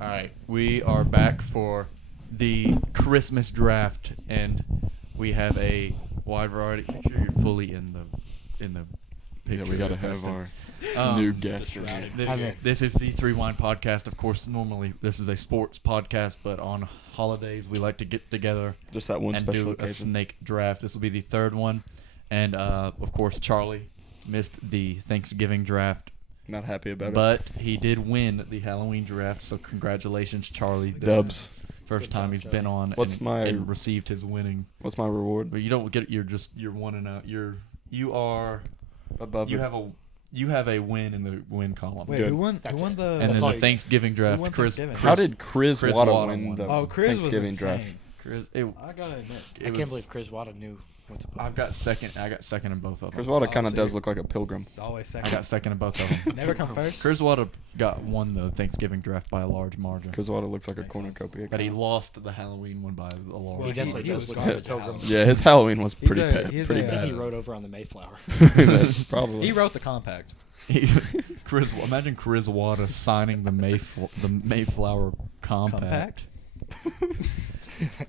All right, we are back for the Christmas draft, and we have a wide variety. Make sure you're fully in the picture. Yeah, we gotta have our new guest. This is the Threewind podcast. Of course, normally this is a sports podcast, but on holidays we like to get together Just that one and special do occasion. a snake draft. This will be the third one, and of course Charlie missed the Thanksgiving draft. Not happy about it. But he did win the Halloween draft, so congratulations, Charlie. This Dubs. is the first time he's been on and received his winning. What's my reward? But you don't get it. You're one and out. You are Above you it. have a win in the win column. Wait, Good. who won? That's Who won it. the? And then the Thanksgiving draft, won Chris. Thanksgiving? How did Chris Chris Wada Wada win won. the Oh, Chris was Thanksgiving insane. draft? I gotta admit. I can't believe Chris Wada knew what to put. I got second in both of Chris them. Wada Oh, kind of so does you- look like a pilgrim. It's always I second. got second in both of them. Never come first. Chris Wada won the Thanksgiving draft by a large margin, Chris Wada looks like a Makes cornucopia. but he guy. lost the Halloween one by a large. He definitely he does was look gone like a to pilgrim. Halloween. Yeah, his Halloween was He's pretty a- bad. he's Pretty a- I think he bad. rode over on the Mayflower. Probably. He wrote the compact. Imagine Chris Wada signing the Mayflower compact.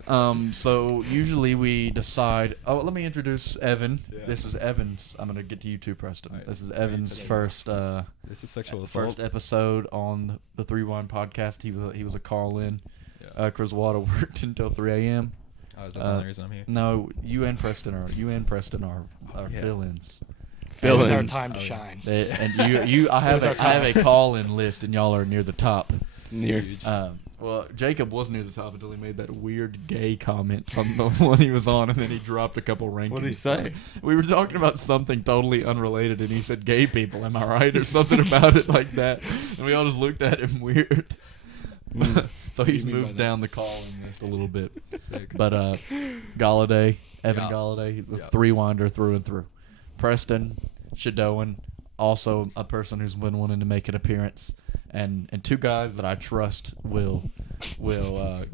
So usually we decide. Oh, let me introduce Evan. Yeah. This is Evan's. I'm gonna get to you too, Preston. All right. This is Evan's Ready? first This is sexual assault. first episode on the 3-1 podcast. He was a call in. Yeah. Chris Wada worked until 3 a.m. Oh, is that the only reason I'm here? No, you and Preston are Yeah. fill-ins. It was our Fill-ins. time to Oh, yeah. shine. And you I have was our I have time. a call-in list, and y'all are near the top. Near. Huge. Well, Jacob was near the top until he made that weird gay comment on the one he was on, and then he dropped a couple rankings. What did he say? We were talking about something totally unrelated, and he said "gay people." Am I right, or something about it like that? And we all just looked at him weird. Mm. So What do he's you mean by moved that? down the call-in list a little bit. Sick. But Galladay, Evan Yeah. Galladay, he's a Yeah. three-winder through and through. Preston Shadowan, also a person who's been wanting to make an appearance, and two guys that I trust will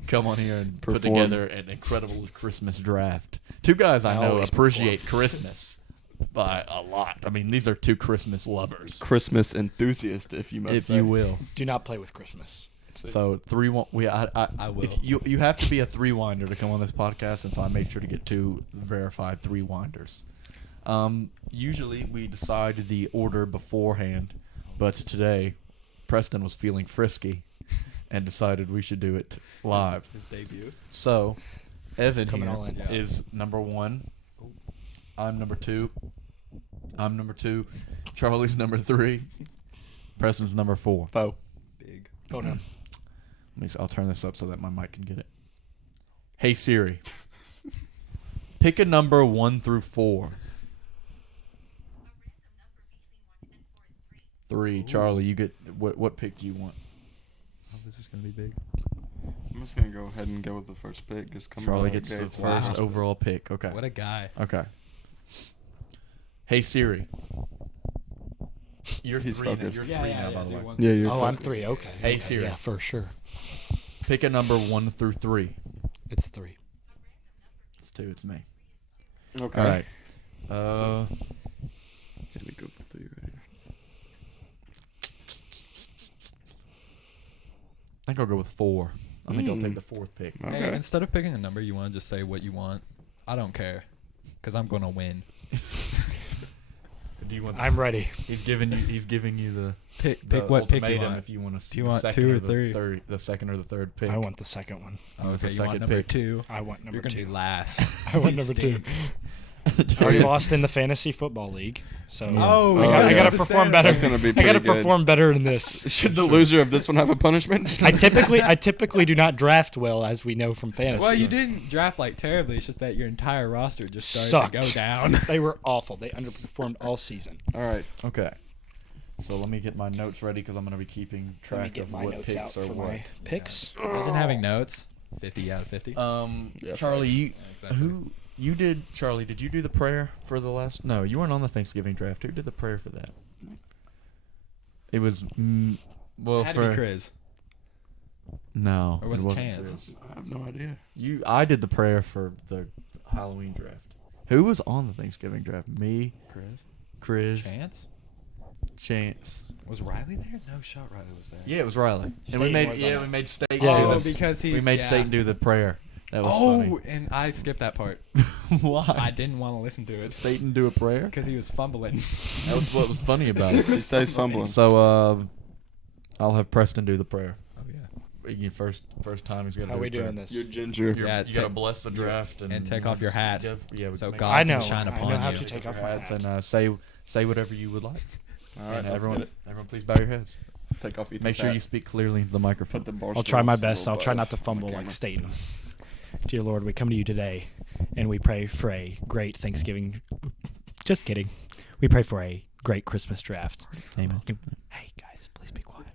come on here and put Perform. together an incredible Christmas draft. Two guys I I know always appreciate Christmas by a lot. I mean, these are two Christmas lovers, Christmas enthusiast, if you must if say. you will. Do not play with Christmas. So I will. If you have to be a three-winder to come on this podcast, and so I made sure to get two verified three-winders. Usually we decide the order beforehand, but today Preston was feeling frisky and decided we should do it live. His debut. So Evan Coming here all in. is number 1. I'm number 2. I'm number 2. Charlie's number 3. Preston's number 4. Foe. Big. Go down. I'll turn this up so that my mic can get it. Hey Siri, pick a number 1 through 4. 3. Ooh. Charlie, you get what pick do you want? Oh, this is gonna be big. I'm just gonna go ahead and go with the first pick. Just come Charlie out gets the gates. first Wow. overall pick. Okay. What a guy. Okay. Hey Siri. You're He's 3 now. focused. You're Yeah, 3 yeah, now, yeah, by the do way. one. Yeah, you're Oh, I'm focused. 3. Okay. Hey, Okay, Siri. Yeah, for sure. Pick a number 1 through 3. It's 3. It's 2. It's me. Okay. All right. Just gonna go for 3 right here. I think I'll go with 4. I think I'll take Mm. the 4th pick. Okay. Hey, instead of picking a number, you want to just say what you want. I don't care, because I'm gonna win. Do you want? I'm ready. He's giving you the Pick the what pick you ultimatum want. if you want to. Do you want 2 or 3? The second or the third pick. I want the second one. Oh, it's Okay, the you want second number pick. 2. I want number You're gonna 2. be last. I want You number 2. stink. I already lost in the fantasy football league, so Oh, I yeah. gotta perform better. That's gonna be I gotta pretty good. perform better in this. Should the loser of this one have a punishment? I typically do not draft well, as we know from fantasy. Well, you didn't draft like terribly. It's just that your entire roster just started to go Sucked. down. They were awful. They underperformed all season. All right. Okay. So let me get my notes ready because I'm going to be keeping Let me track get of my what notes out picks are for what. my picks. Imagine having notes. 50 out of 50. Yeah, Charlie, facts. you Yeah, exactly. who you did? Charlie, did you do the prayer for the last? No, you weren't on the Thanksgiving draft. Who did the prayer for that? It was well it had to for be Chris. no. Or was it wasn't Chance? Chris. I have no idea. I did the prayer for the Halloween draft. Who was on the Thanksgiving draft? Me, Chris. Chris. Chance? chance. Was Riley there? No shot. Riley was there. Yeah, it was Riley. And Staten we was made on it. we made Staten. Yeah, he Oh, was. because we made Staten do the prayer. That was Oh, and I skipped that part. funny. Why? I didn't want to listen to it Staten do a prayer. because he was fumbling. That was what was funny about it. He stays fumbling. So I'll have Preston do the prayer. Oh yeah. First time he's gonna. How do we the prayer. doing this? You're ginger. Yeah, You gotta take- bless the draft and take off your hat Yeah, we so make- God I can know. shine I know upon how you. to take off your my hats hat. and say whatever you would like. All right, And let's everyone, get it. everyone, please bow your heads. Take off Ethan's Make sure hat. you speak clearly into the microphone. Put the bar I'll try my stools a best. little I'll try above not to the fumble like camera. Staten. Dear Lord, we come to you today, and we pray for a great Thanksgiving. Just kidding. We pray for a great Christmas draft. Amen. Hey guys, please be quiet.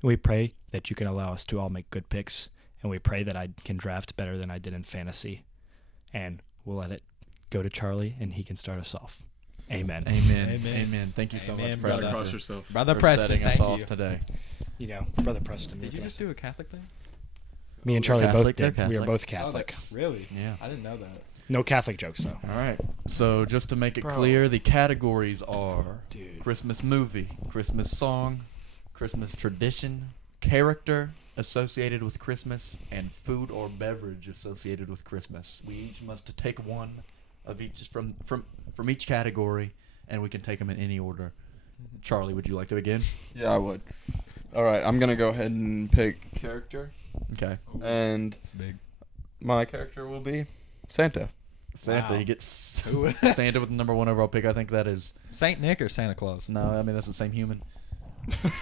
And we pray that you can allow us to all make good picks, and we pray that I can draft better than I did in fantasy, and we'll let it go to Charlie, and he can start us off. Amen. Amen. Amen. Amen. Thank you so Amen, much, brother. Preston, Cross for- yourself. Brother for Preston, setting us thank off you. today. You know, Brother Preston. Did we're you gonna- just do a Catholic thing? Me and You're Charlie Catholic? both did. You're We are Catholic? both Catholic. Really? Yeah. I didn't know that. No Catholic jokes though. All right. So just to make it Bro. clear, the categories are Dude. Christmas movie, Christmas song, Christmas tradition, character associated with Christmas, and food or beverage associated with Christmas. We each must take one of each from each category, and we can take them in any order. Charlie, would you like to begin? Yeah, I would. All right, I'm gonna go ahead and pick character, Okay. and It's big. my character will be Santa. Santa, Wow. he gets Santa with the number 1 overall pick. I think that is. Saint Nick or Santa Claus? No, I mean that's the same human.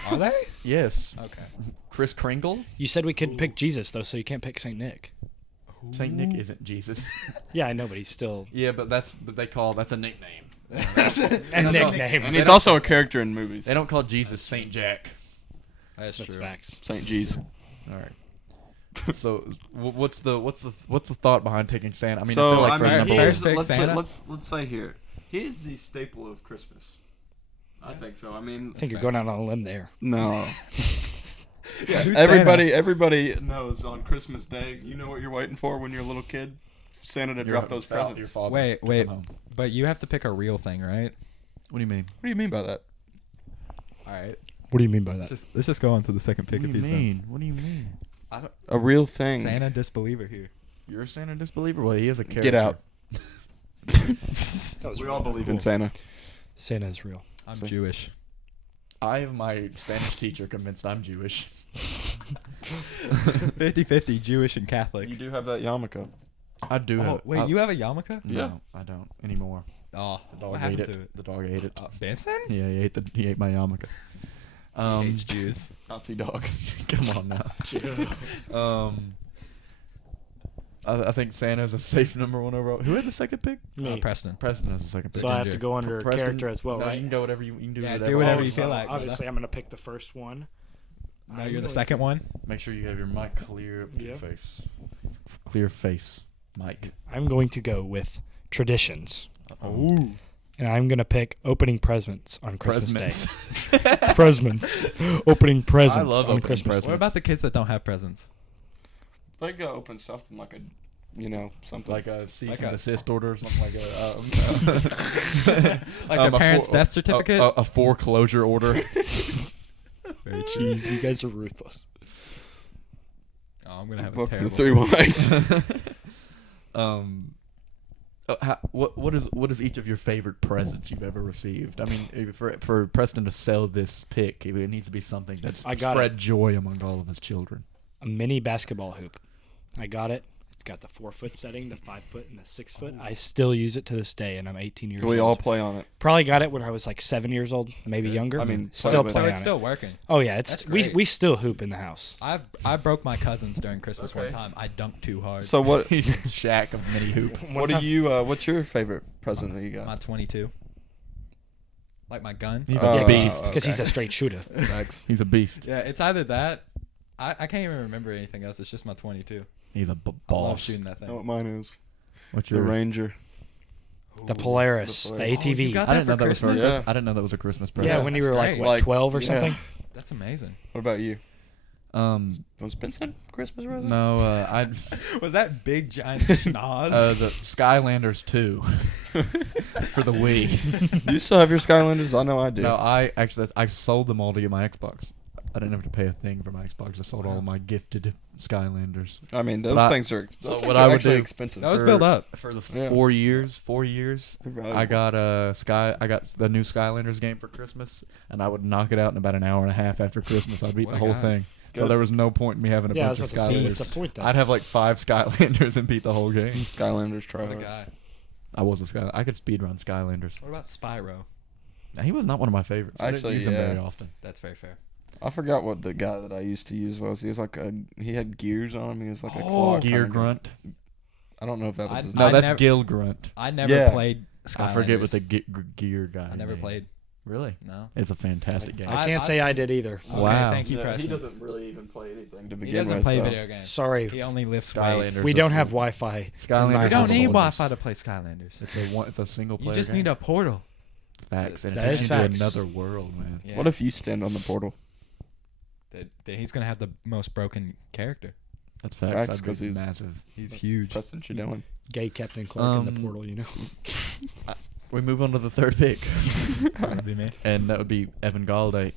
Are they? Yes. Okay. Chris Kringle. You said we could pick Jesus though, so you can't pick Saint Nick. Saint Nick isn't Jesus. Yeah, I know, but he's still Yeah, but that's a nickname. a don't- nickname. And They he's don't- also a character in movies. They don't call Jesus Saint Jack. That's That's true. facts. St. G's. All right. So what's the thought behind taking Santa? I mean, so I feel like I'm for right number here. one. First pick Let's say, Santa? let's say here, he is the staple of Christmas. I think so. I mean, I think you're fair. going out on a limb there. no. Yeah, who's Everybody knows on Christmas Day. You know what you're waiting for when you're a little kid. Santa to drop those Your presents. father Wait, took wait. them home. But you have to pick a real thing, right? What do you mean? What do you mean by that? All right. What do you mean by that? Let's just go on to the second What pick do if you he's mean? What do you mean? done. I don't, A real thing. Santa disbeliever here. You're a Santa disbeliever? Well, he is a character. Get out. That was We real. all believe in Santa. Santa is real. I'm So- Jewish. I have my Spanish teacher convinced I'm Jewish. 50-50 Jewish and Catholic. You do have that yarmulke. I do have. Oh, wait, you have a yarmulke? No, Yeah. I don't anymore. Oh, The dog what ate happened it. to it? The dog ate it. Benson? Yeah, he ate my yarmulke. Hates Jews. Nazi dog. Come on now. I think Santa's a safe number 1 overall. Who had the second pick? Me. Preston. Preston has the second pick. So I have to Ginger. go under Preston- character as well, no, right? you can go whatever you can do. Yeah, whatever, do whatever Oh, you so feel like, brother. Obviously, I'm going to pick the first one. No, I'm you're the going second to- one? Make sure you have your mic clear up to your Yep. face. Clear face, Mike. I'm going to go with traditions. Oh. And I'm going to pick opening presents on Christmas Presents. Day. Presents. Opening presents love on opening Christmas presents. Day. What about the kids that don't have presents? They go open something like a, something. Like a cease Like and a- desist order or something like a. Like a parent's death certificate? A foreclosure order. Very true. Jeez, you guys are ruthless. Oh, I'm going to have a Welcome to terrible... Threewind. What is each of your favorite presents you've ever received? I mean, for Preston to sell this pick, it needs to be something that's I got spread joy among all of his children. A mini basketball hoop. I got it. It's got the 4-foot setting, the 5-foot, and the 6-foot. I still use it to this day, and I'm 18 years We old. all play on it. Probably got it when I was like 7 years old, maybe good. younger. I mean, still play So play it's on still it. working. Oh yeah, it's That's we great. we still hoop in the house. I broke my cousins during Christmas one Okay. time. I dunked too hard. So what? He's Shaq of mini hoop. What do you? What's your favorite present that you got? My 22. Like my gun. He's Oh, a Yeah, beast. because he's a okay. straight shooter. Thanks. He's a beast. Yeah, it's either that. I can't even remember anything else. It's just my 22. He's a I love boss. shooting that You know what thing. mine is? What's The yours? Ranger. The Ooh, Polaris, the the Polaris. Oh, ATV. you got I that didn't know for that was Christmas? Christmas. Yeah. I didn't know that was a Christmas present. Yeah, when you that's were great. like what, 12 or yeah. something. That's amazing. What about you? Was Benson Christmas present? No, I Was that big giant schnoz? the Skylanders 2 for the Wii. Do you still have your Skylanders? I know I do. No, I sold them all to get my Xbox. I didn't have to pay a thing for my Xbox. I sold all of my gifted Skylanders. I mean, those But things are so those what things I are would actually do- expensive. Those build up. For the Yeah. 4 years. They're valuable. I got I got the new Skylanders game for Christmas, and I would knock it out in about an hour and a half after Christmas. I'd beat What the a whole guy. thing. So Good. there was no point in me having a Yeah, I bunch was of about to say, Skylanders. what's the point then? I'd have like 5 Skylanders and beat the whole game. Skylanders try What a hard. guy. I was a Skylander. I could speedrun Skylanders. What about Spyro? Now, he was not one of my favorites. I didn't Actually, use him very yeah. often. That's very fair. I forgot what the guy that I used to use was. He was like he had gears on him. He was like a Oh, claw Gear kinda. Grunt. I don't know if that was I- his No, I that's never- Gil Grunt. I never Yeah. played Skylanders. I forget what the gear guy. I never name. played. Really? No. It's a fantastic game. I can't say I did either. Okay, Wow. Thank you, Yeah, Preston. he doesn't really even play anything to begin He doesn't with. play though. video games. Sorry, He only lifts Skylanders. weights. we is don't a- have Wi-Fi. Skylanders. You don't is need a- Wi-Fi to play Skylanders. It's a single player. You just game. need a portal. Facts. And it That takes is you to facts. another world, man. Yeah. What if you stand on the portal? That he's gonna have the most broken character? That's facts. Facts, That'd 'cause be he's- massive. He's huge. Preston, you doing? Gay Captain Clark in the Um, portal, you know. We move on to the third pick. That'd be me. And that would be Evan Galladay.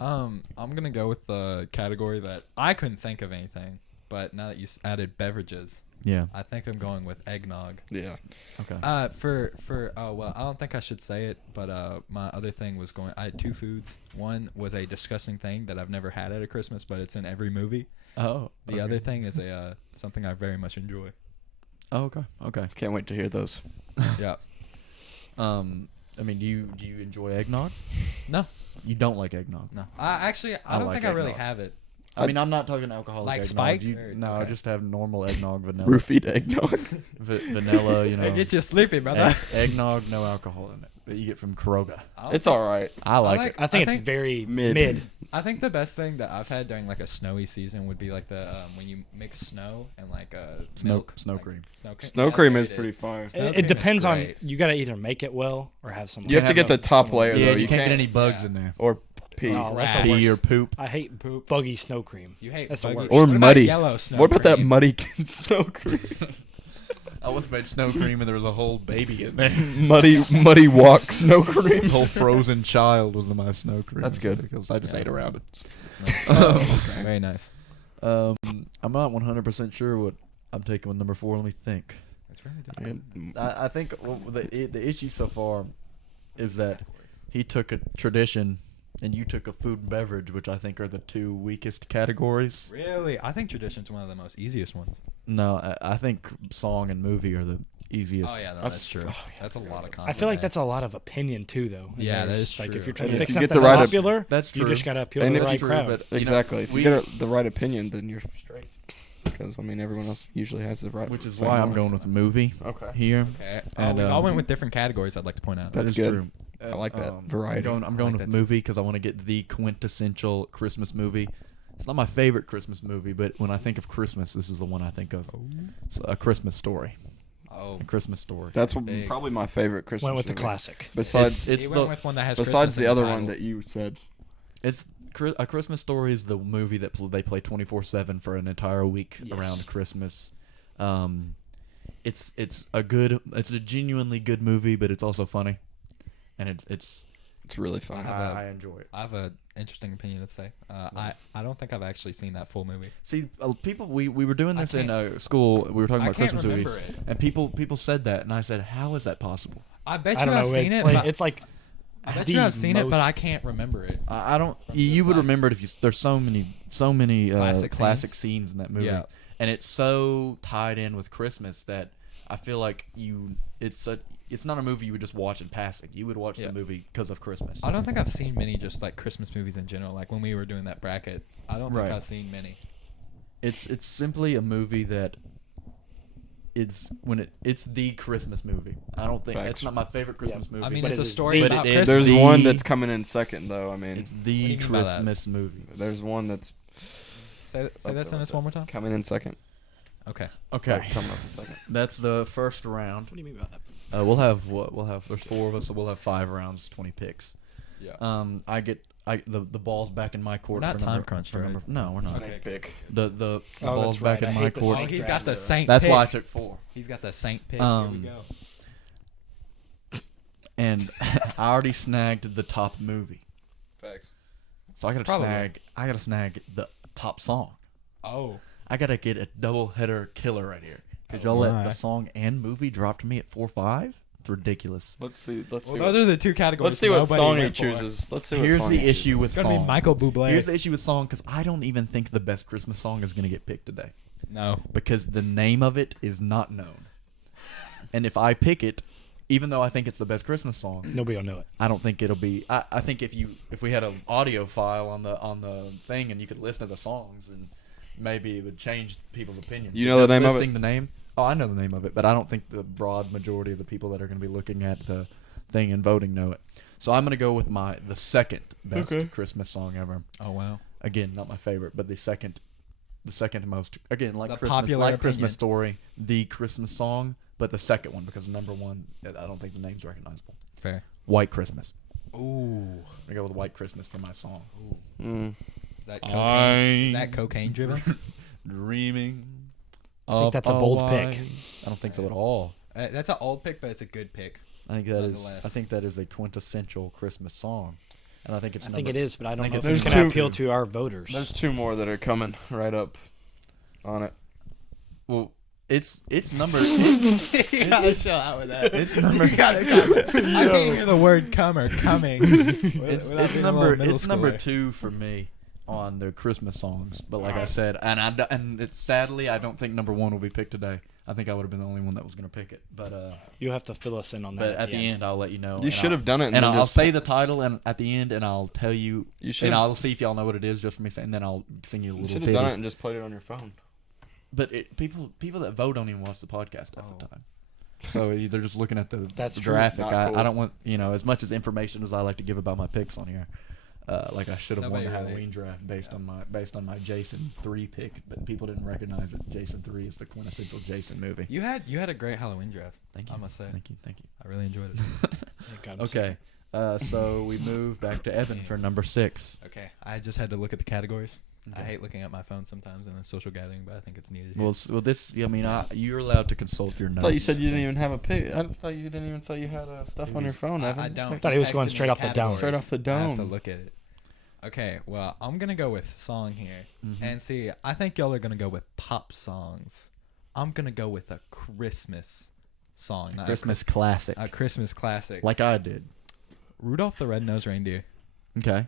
I'm gonna go with the category that I couldn't think of anything, but now that you added beverages, Yeah. I think I'm going with eggnog. Yeah. Okay. Well, I don't think I should say it, but my other thing was going. I had 2 foods. One was a disgusting thing that I've never had at a Christmas, but it's in every movie. Oh. The okay. other thing is a something I very much enjoy. Oh, okay. Okay. Can't wait to hear those. Yeah. I mean, do you enjoy eggnog? No. You don't like eggnog? No. I I don't like think I really eggnog. have it. I mean, I'm not talking alcoholic Like eggnog. spiked? You, Or- no, okay. just have normal eggnog, vanilla. Roofied eggnog. Vanilla, you know. It gets you sleepy, brother. Eggnog, no alcohol in it. That you get from Kroger. It's all right. I like it. I think it's very Mid. mid. I think the best thing that I've had during like a snowy season would be like the when you mix snow and like milk, Snow like, cream. Snow cream there is it pretty fire. Snow It cream is depends on. great. You gotta either make it well or have someone. You have to get the top someone- layer Yeah, though. you can't get any can't- bugs yeah. in there. or pee. Oh, that's the Rats. Pee or worst. poop. I hate buggy snow cream. You hate That's the buggy- worst. Or What about muddy. yellow snow What about that cream? muddy snow cream? I once made snow cream and there was a whole baby in there. muddy walk snow cream. whole frozen child was in my snow cream. That's good. Because I just Yeah. ate around it. Oh, okay. Very nice. I'm not 100% sure what I'm taking with number 4. Let me think. It's really difficult. I think the issue so far is that he took a tradition and you took a food and beverage, which I think are the 2 weakest categories. Really, I think tradition's one of the most easiest ones. No, I think song and movie are the easiest. Oh yeah, no, I've- that's true. oh, yeah, That's a lot of content. I feel like there. that's a lot of opinion too, though. And Yeah, that there's, is like true. if you're trying And to if pick you get something the right op- popular, That's you true. just gotta appeal to And the if right you- crowd. but, you know, Exactly. If we- you get the right opinion, then you're straight. Because I mean, everyone else usually has the right. Which is same why I'm one. going with movie Okay. here. Okay. And, We all went um, with different categories. I'd like to point out. That's That is good. true. I like that I'm variety. going, I'm going like with that too. movie because I want to get the quintessential Christmas movie. It's not my favorite Christmas movie, but when I think of Christmas, this is the one I think of. It's A Christmas Story. Oh, A Christmas Story. That's big. probably my favorite Christmas. Went with the movie. classic. Besides, It's he went the- with one that has besides Christmas the in other title. one that you said. It's A Christmas Story is the movie that they play 24/7 for an entire week Yes. around Christmas. It's a genuinely good movie, but it's also funny, and it's It's really fun. I enjoy it. I have an interesting opinion to say. I don't think I've actually seen that full movie. See, people, we were doing I this in can't- school. We were talking I about can't Christmas movies, remember it. and people said that, and I said, "How is that possible?" I bet I you don't I've know. seen it. Like, but it's like I bet the you I've seen it, but I most- can't remember it. I don't. From You just, would like- remember it if you. There's so many Classic classic scenes. scenes in that movie, Yeah. and it's so tied in with Christmas that I feel like it's not a movie you would just watch in passing. You would watch Yeah. the movie because of Christmas. I don't think I've seen many just like Christmas movies in general. Like when we were doing that bracket, I don't think Right. I've seen many. It's simply a movie that it's the Christmas movie. I don't think Facts. it's not my favorite Christmas movie. I mean, But it's it a is story the- about but it is Christmas. There's the- one that's coming in second, though. I mean, it's What do the you mean by that? Christmas movie. there's one that's Say that Something sentence like one more time. coming in second. Okay. Okay, Like, coming up the second. that's the first round. What do you mean by that? We'll have there's 4 of us, so we'll have 5 rounds, 20 picks. Yeah. I the ball's back in my court. We're not for time number, crunched, for right? number. No, we're not. Snake pick. The Oh, ball's that's back right. in I my hate the court. snake He's got the draft. Saint That's pick. why I took 4. He's got the Saint pick. Here we go. And I already snagged the top movie, Facts. so I gotta Probably. snag the top song. Oh. I gotta get a double header killer right here. Cause y'all my. let the song and movie drop to me at 4-5. It's ridiculous. Let's see. Let's Well, see. those are the two categories. Let's see what nobody song he went for. chooses. Let's see what Here's song the he issue chooses. with It's gonna song. be Michael Bublé. Here's the issue with song because I don't even think the best Christmas song is gonna get picked today No. because the name of it is not known. And if I pick it, even though I think it's the best Christmas song, Nobody will know it. I don't think it'll be. I think if we had an audio file on the thing and you could listen to the songs, and maybe it would change people's opinion. You know the name of it? Listing the name? Oh, I know the name of it, but I don't think the broad majority of the people that are going to be looking at the thing and voting know it. So I'm going to go with the second best Christmas song ever. Oh wow. Again, not my favorite, but the second most. Again, like The Christmas, popular like opinion. Christmas Story, the Christmas song, but the second one because number 1, I don't think the name's recognizable. Fair. White Christmas. Ooh. I go with White Christmas for my song. Mm. Is that cocaine? Is that cocaine driven? Dreaming. I think that's a bold pick. I don't think so at all. That's an old pick, but it's a good pick. I think that is. Nonetheless. I think that is a quintessential Christmas song, and I think it's. I think it is, but I don't think know it's if it's number going to two. appeal to our voters. There's 2 more that are coming right up on it. Well, it's number. You gotta chill out with that. It's number. I can't hear the word "come" or "coming." It's number 2 for me on the Christmas songs. But like I said, and it's sadly I don't think number 1 will be picked today. I think I would have been the only one that was going to pick it. But You'll have to fill us in on that. but at the end I'll let you know. You and should I'll- have done it. And then I'll just- say the title and at the end, and I'll tell you. You should. And I'll see if y'all know what it is just for me saying. And then I'll sing you a You little should ditty. have done it and just played it on your phone. But people that vote don't even watch the podcast half the Oh. time. So they're just looking at the That's the true. graphic. Not I cool. don't want as much as information as I like to give about my picks on here. Like I should have won Nobody the really- Halloween draft based on my Jason 3 pick, but people didn't recognize that Jason 3 is the quintessential Jason movie. You had a great Halloween draft. Thank you. I must say. Thank you. I really enjoyed it. Thank God I'm Okay. So we move back to Evan for number 6. Okay, I just had to look at the categories. I Okay. hate looking at my phone sometimes in a social gathering, but I think it's needed. Well, you're allowed to consult your I notes. thought you said you didn't even have a pick. I thought you didn't even say you had stuff on your phone. I don't. thought he was going Texted me straight off the dome. categories. Straight off the I have to dome. look at it. Okay, well, I'm gonna go with song here, Mhm. and see. I think y'all are gonna go with pop songs. I'm gonna go with a Christmas song, not Christmas classic, a Christmas classic, like I did. Rudolph the Red-Nosed Reindeer. Okay.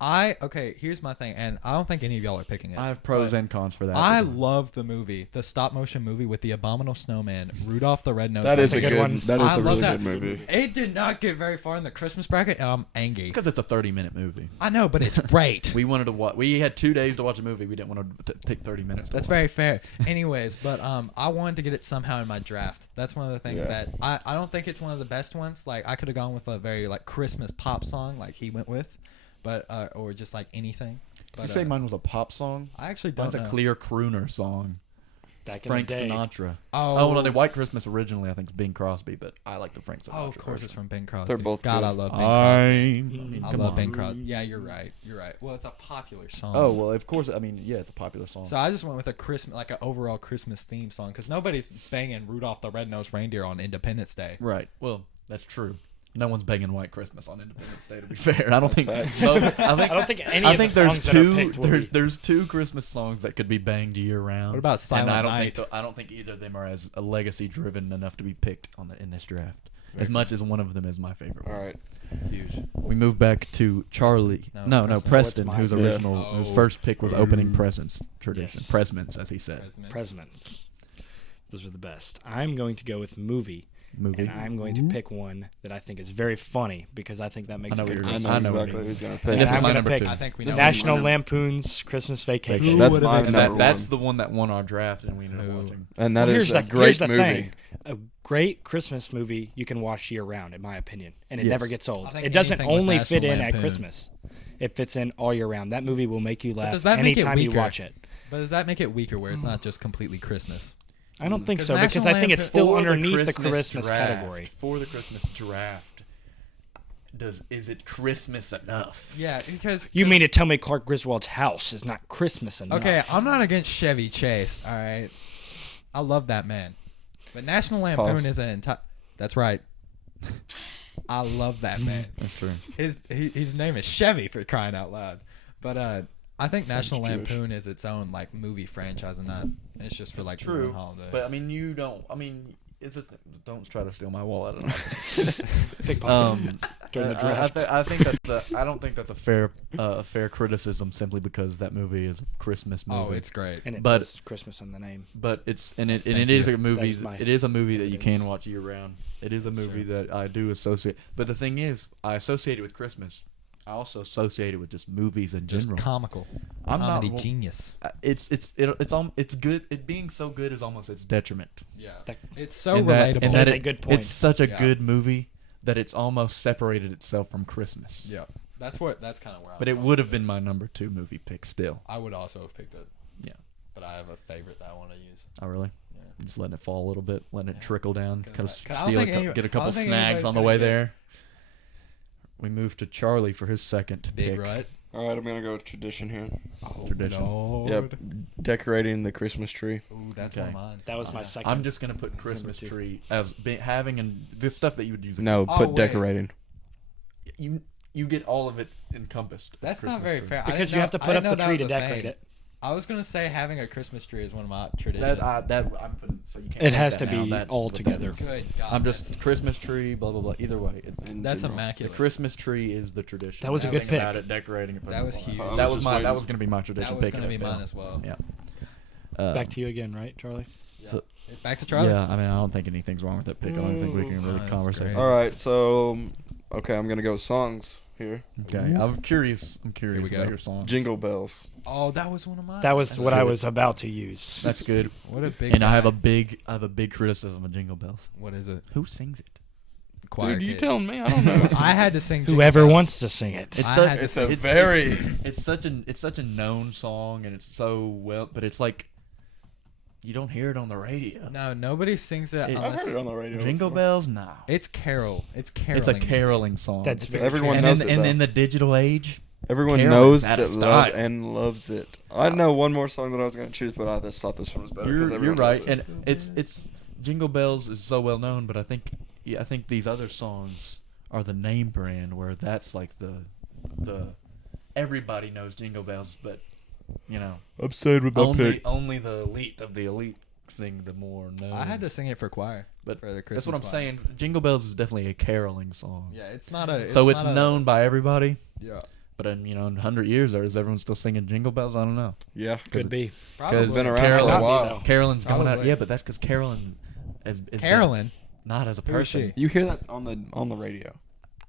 Okay, here's my thing, and I don't think any of y'all are picking it. I have pros but and cons for that. I love the movie, the stop-motion movie with the abominable snowman, Rudolph the Red-Nosed That is a Reindeer. good good one. That I is a love really that. good movie. It did not get very far in the Christmas bracket, and I'm angry. It's because it's a 30-minute movie. I know, but it's great. We wanted to watch. We had 2 days to watch a movie. We didn't want to pick 30 minutes. to That's watch. very fair. Anyways, but I wanted to get it somehow in my draft. That's one of the things Yeah. that I don't think it's one of the best ones. Like I could have gone with a very like Christmas pop song like he went with, but or just like anything. Did But, you say mine was a pop song? I actually don't Mine's a know. clear crooner song. Back in Frank the day. Sinatra. Oh, no, the White Christmas originally I think is Bing Crosby, but I like the Frank Sinatra. Oh, of course, it's from Bing Crosby. They're both God, good. I love Bing Crosby. mean, I come love on. Bing Crosby. Yeah, you're right. You're right. Well, it's a popular song. Oh well, of course. I mean, yeah, it's a popular song. So I just went with a Christmas, like an overall Christmas theme song, because nobody's banging Rudolph the Red-Nosed Reindeer on Independence Day. Right. Well, that's true. No one's banging White Christmas on Independence Day. To be fair, I don't think. fact. I I don't think any I of think the there's songs that are two. picked will be. There's 2 Christmas songs that could be banged year round. What about And Silent I don't Night? think I don't think either of them are as legacy driven enough to be picked in this draft. Very As much as one of them is my favorite. All one. right. Huge. We move back to Charlie. No, No, Preston. Preston, What's whose mine? original, Yeah. whose Oh. first pick was opening presents tradition. Yes. Presments, as he said. Presents. Those are the best. I'm going to go with movie. Movie. And I'm going to pick one that I think is very funny because I think that makes I know a what good you're I gonna know say. Christmas I know exactly what who's gonna And pick. this is I'm my gonna number pick 2. I think we This know. is National mine. Lampoon's Christmas Vacation. Who That's would've mine. expected Number That's one. the one that won our draft, and we ended up Who? watching. And that Well, is a here's great the movie. thing. A great Christmas movie you can watch year round, in my opinion, and it Yes. never gets I old. think It doesn't anything with only National fit in at Lampoon. Christmas. It fits in all year round. That movie will make you laugh does that make it anytime you weaker? watch it. But does that make it weaker where it's not just completely Christmas? I don't think 'Cause so because National I think it's Lampoon- still For underneath the Christmas draft, category. For the Christmas draft, is it Christmas enough? Yeah, because You mean to tell me Clark Griswold's house is not Christmas enough? okay, I'm not against Chevy Chase. All right, I love that man, but National Lampoon Pause. is an That's right. I love that man. That's true. His name is Chevy, for crying out loud. But I think Sounds National Jewish. Lampoon is its own like movie franchise, and not it's just for like True, one holiday. but I mean, you don't. I mean, it's a don't try to steal my wallet. Pickpocket during the draft. I think that's I don't think that's a fair criticism simply because that movie is a Christmas movie. Oh, it's great. And it but- says Christmas on the name. But it's and it Thank is you. a movie. That is my- It is a movie that you it can is. watch year round. It is a movie Sure. that I do associate. But the thing is, I associate it with Christmas. I also associate it with just movies in Just general. comical. I'm not- Comedy genius. It's good. It being so good is almost its detriment. Yeah. That- It's so In that- relatable. in That's that a it- good point. It's such a Yeah. good movie that it's almost separated itself from Christmas. Yeah. That's kind of where But it would have been my number 2 movie pick still. I would also have picked it. Yeah. But I have a favorite that I want to use. Oh really? Yeah. I'm just letting it fall a little bit, letting it Yeah. trickle down, Cause kind of I don't steal, think any- get a I don't couple think snags anybody's on the gonna way get- there. We move to Charlie for his second Big pick. Rut. All right, I'm gonna go with tradition here. Oh, Tradition. Lord. Yep, decorating the Christmas tree. Ooh, that's Okay. one of mine. That was my second. I'm just gonna put Christmas two. tree as having and this stuff that you would use. No, Oh, put wait. decorating. You get all of it encompassed. as That's not Christmas very tree. fair. I because didn't you have know- to I put didn't up know the that tree was to a decorate thing. it. I was gonna say having a Christmas tree is one of my traditions. That I'm putting. So you can't. It take has that to now. be That's all the together. thing. Good God. I'm just Christmas tree, blah blah blah. Either way, In That's general. the immaculate. Christmas tree is the tradition. That was a good Everything pick. About it, decorating it. That was putting it huge. on. I That was was just my. That waiting. was gonna be my tradition. That was picking gonna it, be mine Phil. as well. Yeah. Back to you again, right, Charlie? Yeah. So- It's back to Charlie. Yeah, I mean, I don't think anything's wrong with that pick. I don't think we can really That's conversate. great. All right, so okay, I'm gonna go with songs here. Okay, I'm curious. I'm curious we go. about your song. Jingle bells. Oh, that was one of mine. That was That's what I good. was about to use. That's good. What a big. And I have guy. a big criticism of Jingle Bells. What is it? Who sings it? Choir Dude, you kids. telling me? I don't know. I had to sing. Jingle Whoever Bells. wants to sing it. I such- had to it's sing- a very. It's such a known song, and it's so well, but it's like you don't hear it on the radio. No, nobody sings it. I've I've unless- heard it on the radio. Jingle before. Bells, no. It's carol. It's caroling. It's a music. caroling song. That's It's very Everyone true. and knows in, it, and though. in the digital age, Everyone Caroling, knows that that is love style. and loves it. I know one more song that I was gonna choose, but I just thought this one was better. 'cause you're everyone right, knows it. and it's Jingle Bells is so well known, but I think these other songs are the name brand where that's like the everybody knows Jingle Bells, but you know I'm sad with only the elite of the elite sing the more known. I had to sing it for choir. but for the that's what I'm Christmas choir. saying. Jingle Bells is definitely a caroling song. Yeah, it's not a. So it's not a- known by everybody, Yeah, but in in 100 years, is everyone still singing Jingle Bells? I don't know. Yeah. Could be. probably. been around Carolyn, for a Not me, while. though. Carolyn's going out. Probably. Yeah, but that's because Carolyn is Carolyn. not as a Who is person. she? You hear that on the radio?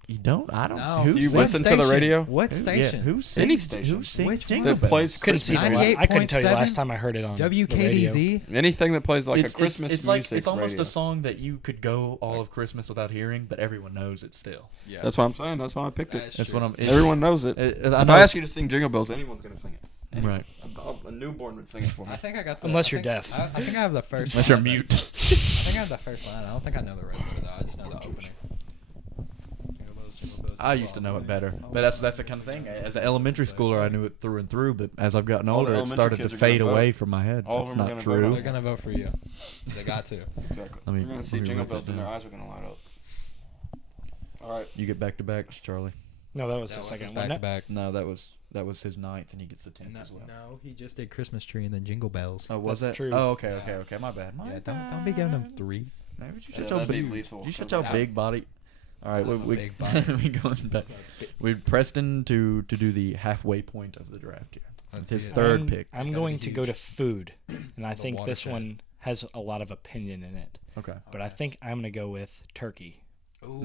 You don't? I don't. No. Who Do you sings- listen to the radio? What who- station? Yeah, who sings? Any Who station. sings Which Jingle one? That plays Bells? Couldn't see. Christmas music. I couldn't tell you 98.7? last time I heard it on the radio. WKDZ. Anything that plays like a Christmas it's music. like it's almost radio. a song that you could go all of Christmas without hearing, but everyone knows it still. Yeah, That's what I'm saying. That's why I picked it. That's That's true. what I'm. Everyone knows it. I If know. I ask you to sing Jingle Bells, anyone's gonna sing it. Right. A newborn would sing it for me. I think I got. The, Unless I you're think- deaf. I think I have the first. Unless you're line, mute. I think I have the first line. I don't think I know the rest of it though. I just know the opening. I used to know it better, but that's the kind of thing. As an elementary schooler, I knew it through and through. But as I've gotten All the older, it elementary started to kids are gonna fade vote. away from my head. All of That's them are not gonna vote on true. They're gonna vote for you. They got to. Exactly. Let me- You're gonna see let me Jingle write Bells that and their down. eyes are gonna light up. All right. You get back to back, Charlie. No, that was That the was second his one. back to back. No, that was his ninth, and he gets the 10th No, as well. no, he just did Christmas tree and then Jingle Bells. Oh, was That's that true. Oh, okay, Yeah. okay, okay. My bad. Yeah, don't be giving him 3. Maybe you Yeah, shut your that'd be big, lethal. you shut your Yeah. big body. All right, I'm a we big body. we going back. We Preston to do the halfway point of the draft here. Let's His see it. third I'm, pick. I'm Gotta going be to go to huge. food, and I The think this watershed. one has a lot of opinion in it. Okay. But I think I'm gonna go with turkey. Ooh,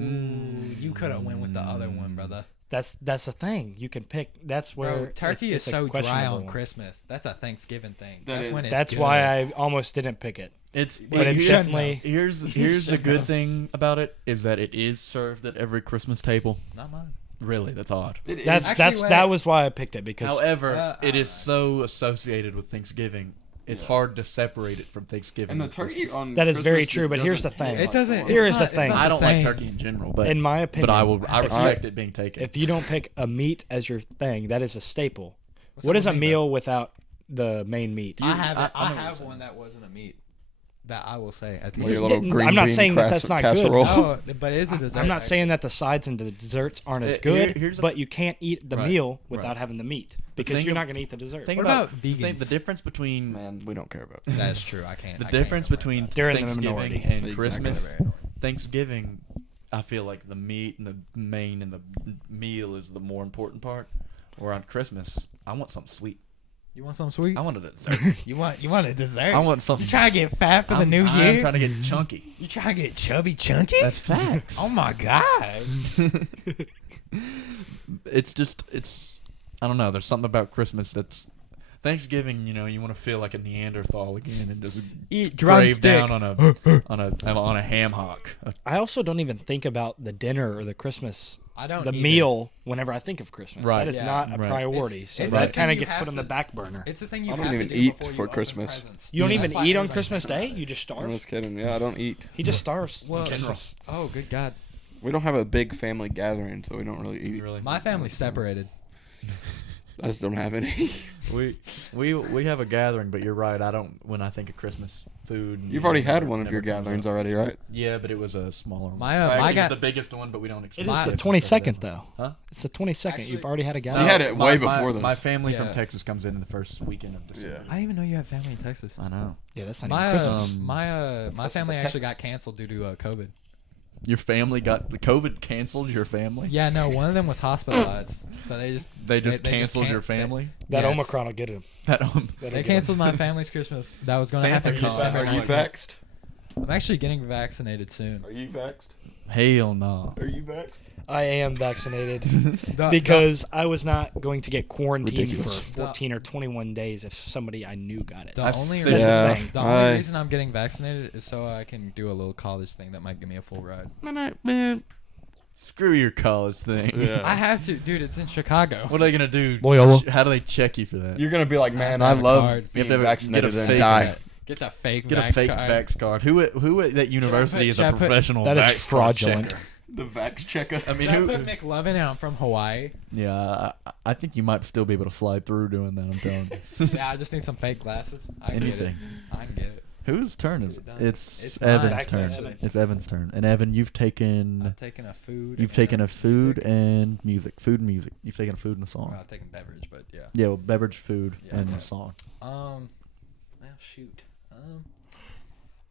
you could have went with the other one, brother. That's the thing. You can pick. That's where Bro, turkey it's is a so dry questionable on one. Christmas. That's a Thanksgiving thing. That That's is. when it's That's good. why I almost didn't pick it. It's But it's you should definitely here's the should good know. thing about it is that it is served at every Christmas table. Not mine. Really, that's odd. It is. that's Actually, that was why I picked it because However, Uh, it is alright. so associated with Thanksgiving. it's Yeah. hard to separate it from Thanksgiving. And the and turkey Christmas. on That is very Christmas true, just but here's doesn't the thing. hit It doesn't- like Here is not- the thing. it's not I the don't like same. turkey in general, but In my opinion, but I if you- respect it being taken. if you don't pick a meat as your thing, that is a staple. What's What up is with a meat, meal without the main meat? I have I it. I know what have you're one saying. that wasn't a meat. That I will say at the Well, your end. little Didn't- green I'm not bean saying that that's not good. casserole. No, but it is a dessert. I'm not saying that the sides and the desserts aren't as Here- good, here's a- but you can't eat the Right, meal without right. having the meat The because thing you're ab- not going to eat the dessert. Think What about about the vegans? difference between Man, we don't care about. That's true. I can't. the I can't difference complain between about that. They're in the Thanksgiving minority. and Exactly. Christmas. Thanksgiving, I feel like the meat and the main and the meal is the more important part. Or on Christmas, I want something sweet. You want something sweet? I want a dessert. You want a dessert? I want something. You trying to get fat for the I'm- new I'm year? trying to get chunky. You trying to get chubby chunky? That's facts. Oh my gosh. it's I don't know. There's something about Christmas that's Thanksgiving. You know, you want to feel like a Neanderthal again and just Eat grave drumstick. down on a ham hock. I also don't even think about the dinner or the Christmas, I don't the either. meal whenever I think of Christmas. Right. That is Yeah. not a Right. priority. It's- So it's that the thing kind of you gets have put on the to- back burner. It's the thing you I don't have even to do eat before you for open Christmas. presents. You don't That's even why eat on everybody- Christmas Day? You just I'm starve? just kidding. Yeah, I don't eat. He just starves Well, in general. Oh, good God. We don't have a big family gathering, so we don't really eat. Really. My family's separated. I just don't have any. We have a gathering, but you're right. I don't. When I think of Christmas food, and You've already had never- one of never your comes gatherings up. already, right? Yeah, but it was a smaller one. My, Actually, my it's ga- the biggest one, but we don't It expect is My- the it. 22nd, though. Huh? It's the 22nd. Actually- You've already had a We gathering. had it way before this. My family Yeah. from Texas comes in the first weekend of December. Yeah. I didn't even know you had family in Texas. I know. Yeah, that's not My even Christmas. my Close to family Texas. actually got canceled due to COVID. Your family got the COVID canceled. Your family? Yeah, no, one of them was hospitalized, so they just They just they canceled your can't- family. That yes. Omicron will get him. That They canceled my family's Christmas. That was going to happen Santa Claus. December Are you 9th. vaxxed? I'm actually getting vaccinated soon. Are you vaxxed? Hell no. Are you vaxxed? I am vaccinated The- because I was not going to get quarantined Ridiculous. for 14 or 21 days if somebody I knew got it. The That's only sick. reason, That's the thing. the only reason I'm getting vaccinated is so I can do a little college thing that might give me a full ride. Man. Screw your college thing. Yeah. I have to, dude. It's in Chicago. What are they gonna do? Loyola. How do they check you for that? You're gonna be like, I man, have I to have a love card. being You have to vaccinated get a and fake die. Get the fake Get a fake card. vax card. Who at that university is should a I put- professional That is vax card fraudulent. checker? The vax checker. I mean, Should I who? put McLovin and I'm from Hawaii? Yeah, I think you might still be able to slide through doing that. I'm telling you. Yeah, I just need some fake glasses. I can Anything. get it. I can get it. Whose turn is Get it? it done. It's It's mine. Evan's Back to turn. Evan. It's Evan's turn. And Evan, you've I've taken taken a food. you've and taken a food music. and music. Food and music. You've taken a food and a song. Well, I've taken beverage, but yeah. Yeah, well, beverage, food, Yeah, and yeah. a song. Well, shoot.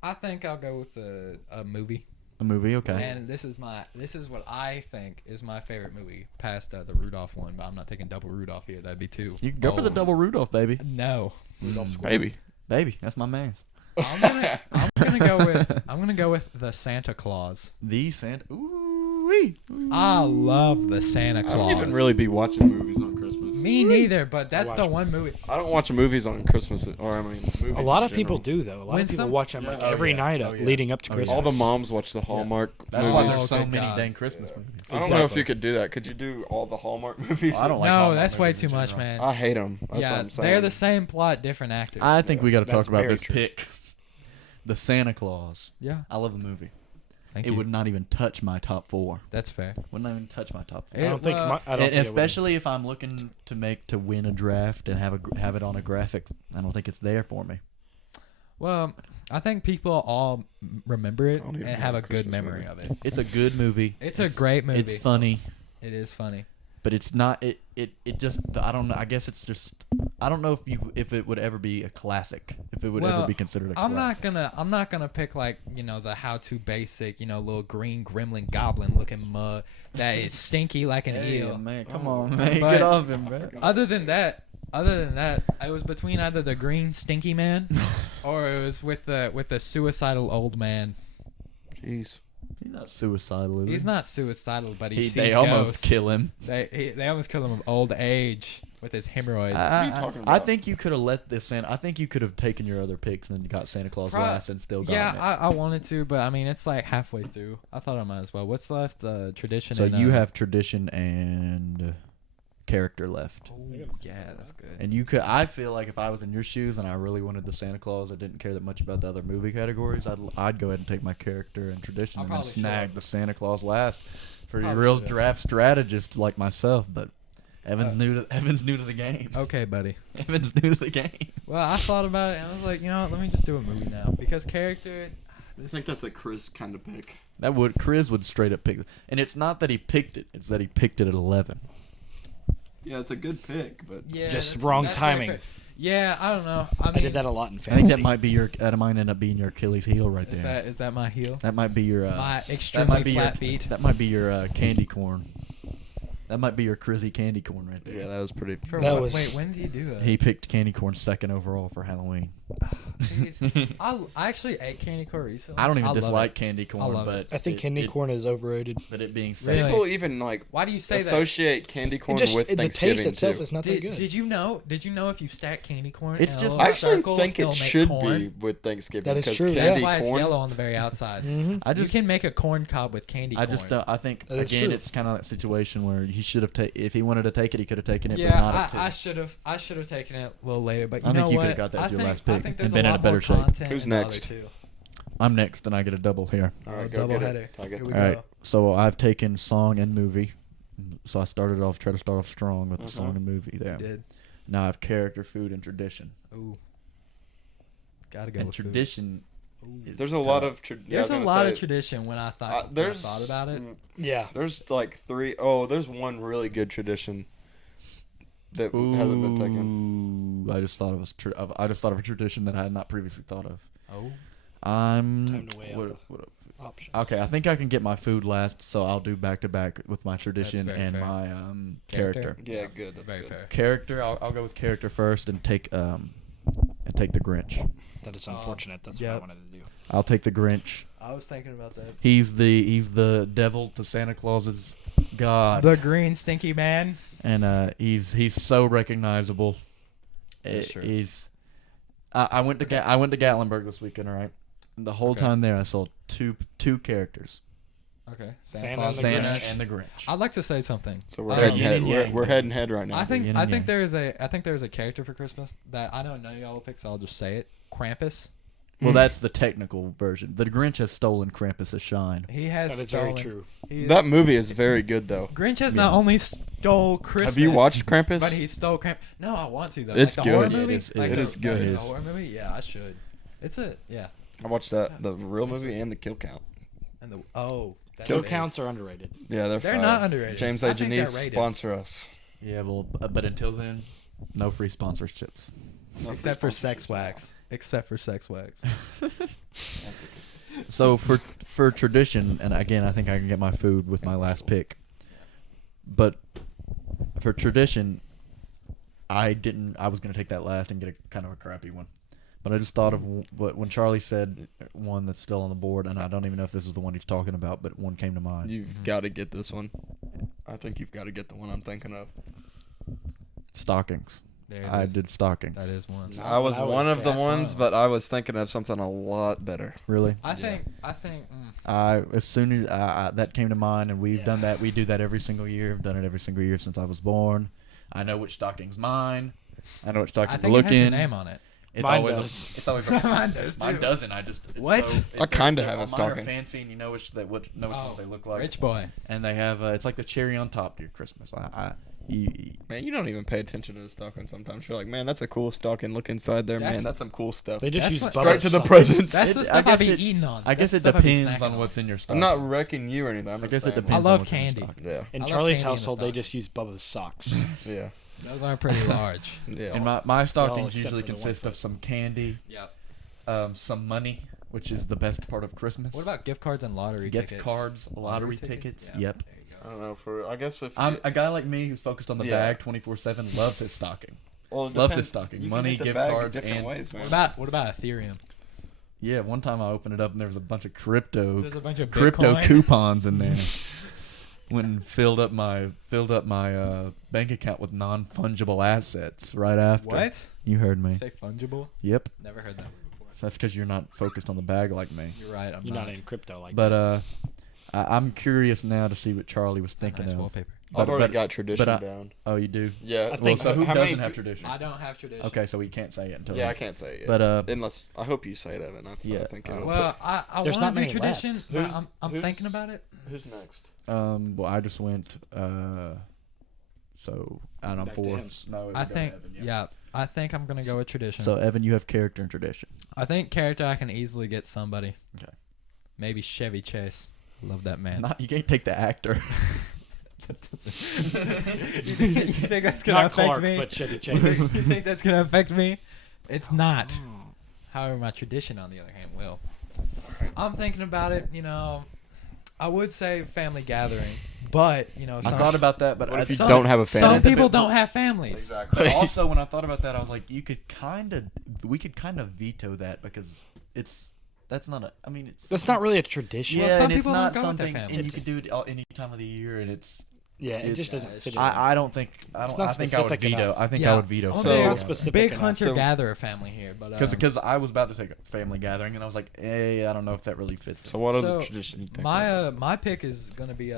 I think I'll go with a movie. A movie, okay. And this is what I think is my favorite movie past the Rudolph one, but I'm not taking double Rudolph here. That'd be too. You can go for the old. double Rudolph, baby. No. Baby. Baby, that's my man's. I'm gonna go with the Santa Claus. The Santa. Ooh-wee. I love the Santa I Claus. don't even really be watching movies on Christmas. Me neither, but that's watch the them. one movie. I don't watch movies on Christmas, or I mean, movies A lot in of people general. do though. A lot When of people some- watch them Yeah, like oh, every yeah. night Oh, yeah. leading up to Oh, yeah. Christmas. All the moms watch the Hallmark That's movies. why there's so good many God. dang Christmas movies. I don't know if Exactly. you could do that. Could you do all the Hallmark movies? I don't like No, Hallmark that's way movies too in much, general. man. I hate them. That's what Yeah, I'm saying. they're the same plot, different actors. I think we got to talk That's about very this true. pick. The Santa Claus. Yeah, I love the movie. thank It you. would not even touch my top 4. That's fair. Wouldn't even touch my top 4. I don't think. Well, My, I don't And think it would. especially if I'm looking to win a draft and have it on a graphic, I don't think it's there for me. Well, I think people all remember it I don't even and know have a a good Christmas memory movie. of it. It's a good movie. It's a great movie. It's funny, It is funny. but it's not. It just. I don't know. I guess it's just. I don't know if it would ever be a classic. If it would ever Well, be considered a I'm classic. not gonna pick like the how to basic little green gremlin goblin looking mug that is stinky like an Hey, eel. man, come Oh, on, man, but- get off him, man. Other than that, I was between either the green stinky man or it was with the suicidal old man. Jeez. He's not suicidal. Is He's he? not suicidal, but he sees They almost ghosts. kill him. They almost kill him of old age with his hemorrhoids. are you talking I about? think you could have let this Santa. I think you could have taken your other picks and then got Santa Claus Pro- last and still gotten yeah, it. I wanted to, but I mean it's like halfway through. I thought I might as well. What's left? Tradition. So and, you have tradition and character left. Oh, yeah, that's good. And you could, I feel like if I was in your shoes and I really wanted the Santa Claus, I didn't care that much about the other movie categories, I'd go ahead and take my character and tradition I and then probably snag should've. the Santa Claus last for your Probably real should've. draft strategist like myself. But Evan's new to the game. Okay, buddy. Evan's new to the game. Well, I thought about it and I was like, you know what? Let me just do a movie now because character. I think that's a Chris kind of pick. Chris would straight up pick, and it's not that he picked it; it's that he picked it at 11. Yeah, it's a good pick, but Yeah, Just that's- wrong that's very timing. fair. Yeah, I don't know. I did that a lot in I fantasy. think that might end up being your Achilles heel right there. Is that my heel? That might be your My that extremely might be flat your, feet. That might be your candy corn. That might be your Crizzy candy corn right there. yeah, that was pretty. For That what? was- Wait, when did he do that? He picked candy corn second overall for Halloween. Dude, I actually ate candy corn recently. I don't even love dislike it. candy I corn, love but it. I think candy corn is overrated. But it being said, Really? People even like Why do you say that? associate candy corn Just with the Thanksgiving taste itself too. is not that Did, good. did you know? Did you know if you stack candy corn? It's in a just- little I actually circle, think it'll it make should corn? be with Thanksgiving. That is because true, yeah. That's Candy why it's corn. yellow on the very outside. Mm-hmm. I just you can make a corn cob with candy I corn. just I think That is again true. it's kind of that situation where he should have if he wanted to take it, he could have taken it, but Yeah, not at 2. I should have taken it a little later, but you I think know you what? could've got that I as your think, last I pick think and there's been a in lot a better more shape. content Who's in the other next? two. I'm next, and I get a double here. All right, go double get it. header. I'll get Here it. we All right, go. so I've taken song and movie. So I try to start off strong with the Uh-huh. song and movie there. Did. Now I have character, food, and tradition. Ooh. Gotta go And with food. tradition. Ooh. is There's a lot tough. of. Yeah, I There's was a gonna lot say, of tradition when I thought there's thought about it. Yeah. There's like 3. Oh, there's one really good tradition that hasn't been taken. Ooh, I just thought I just thought of a tradition that I had not previously thought of. Oh. Time to weigh out what- Options. Okay, I think I can get my food last, so I'll do back to back with my tradition very and fair. my Character? character. Yeah, good. That's Very good. fair. Character, I'll go with character first and take the Grinch. That is unfortunate. That's yep. what I wanted to do. I'll take the Grinch. I was thinking about that. He's the devil to Santa Claus's god, The green stinky man. and he's so recognizable. That's true. He's. I went to Gatlinburg this weekend, all right? The whole Okay. time there, I saw two characters, Okay. Santa Claus and the Santa Grinch. and the Grinch. I'd like to say something. So we're Um, heading yin head. and We're, yang. we're heading head right now. I think yin I and think yang. there is a character for Christmas that I know none of y'all will pick, so I'll just say it. Krampus. Well, that's the technical version. The Grinch has stolen Krampus's shine. He has That is stolen. very true. he is- That movie is very good though. Grinch has Yeah. not only stole Christmas. Have you watched Krampus? But he stole Krampus. No, I want to though. It's like the horror good. movie. It is- like it the, is good. like It the is. horror movie. Yeah, I should. It's a yeah. I watched that, the real movie and the Kill Count. And the that's Kill big. counts are underrated. Yeah, they're They're fire. not underrated. James I A. think they're Janice rated. sponsor us. Yeah, well, but until then, no free sponsorships. Except for sex wax. Except for sex wax. So for tradition, and again, I think I can get my food with my last pick. But for tradition, I was gonna take that last and get a kind of a crappy one. But I just thought of when Charlie said one that's still on the board, and I don't even know if this is the one he's talking about, but one came to mind. You've got to get this one. I think you've got to get the one I'm thinking of. Stockings. There it I is. did stockings. That is one. I was I would- one of the that's one ones, of but I was thinking of something a lot better. Really? I Yeah. think. As soon as that came to mind, and we've done Yeah. that. We do that every single year. I've done it every single year since I was born. I know which stocking's mine. I know which I stocking to think look it has your in. name on it. It's Mine always does. It's always Mine does, Mine too. doesn't. I just What? I kinda they're- have a mine are stocking. fancy, and you know which ones they look like. Rich boy. And they have it's like the cherry on top to your Christmas. Man, you don't even pay attention to the stocking sometimes. You're like, man, that's a cool stocking. Look inside there, That's- man. That's some cool stuff. They just That's use what- Bubba's Straight to the sauce. presents. That's It- the I stuff I guess be it- eating on. I guess That's it the stuff I be depends snacking on what's in your I'm stocking. not wrecking you or anything. I'm I just guess it saying. depends. I love on what's in your candy. stocking. Yeah, In I love Charlie's candy in the household, they stocking. just use Bubba's socks. yeah, Those aren't pretty large. yeah. And my stockings except usually for the one consist of foot. some candy, Yep. some money, which is the best part of Christmas. What about gift cards and lottery gift tickets? cards, lottery tickets? Yeah, Yep. there you I go. don't know. I guess if A guy like me who's focused on the Yeah. bag 24/7 loves his stocking. well, it loves his depends. stocking. You Money, can hit the gift bag cards, different and- ways, man. What about Ethereum? Yeah, one time I opened it up and there was a bunch of crypto There's a bunch of crypto Bitcoin. coupons in there. Went and filled up my bank account with non-fungible assets right after. What? You heard me. Say fungible? Yep. Never heard that word before. That's because you're not focused on the bag like me. You're right. I'm You're not in crypto like But I'm curious now to see what Charlie was That's a thinking nice of. wallpaper. I've already but- got tradition but I- down. Oh, you do. Yeah. I think- so who how many doesn't have pe- tradition? I don't have tradition. Okay, so we can't say it until. Yeah, I then. can't say it yet. But unless I hope you say it, Evan. I Yeah, think uh, it'll. Well, I There's want not to do many left. tradition, but Who's- I'm who's- thinking about it. Who's next? Well, I just went. So I don't know, Back to him. fourth. No, it I would go to think, Evan, yeah, I think I'm gonna go with tradition. So Evan, you have character and tradition. I think character I can easily get somebody. Okay. Maybe Chevy Chase. Love that man. Not you can't take the actor. You think that's gonna Not affect Clark, me? but Chevy you Chase. think that's gonna affect me? It's not. However, my tradition, on the other hand, will. I'm thinking about it. I would say family gathering, but I thought about that, but What if I- you some- don't have a family? Some people don't have families. Exactly. But also, when I thought about that, I was like, we could kind of veto that because that's not a. I mean, it's. That's not really a tradition. Well, Yeah, some and it's people don't not go with their something, family. and you could do it all, any time of the year, and it's. Yeah, it It's- just doesn't fit in. I don't think. It's I not think I would specific veto. enough. I think Yeah. I would veto. I'm So- big- Not specific big enough. hunter-gatherer family here, but Because I was about to take a family gathering, and I was like, I don't know if that really fits. So what So, other tradition you think? my pick is gonna be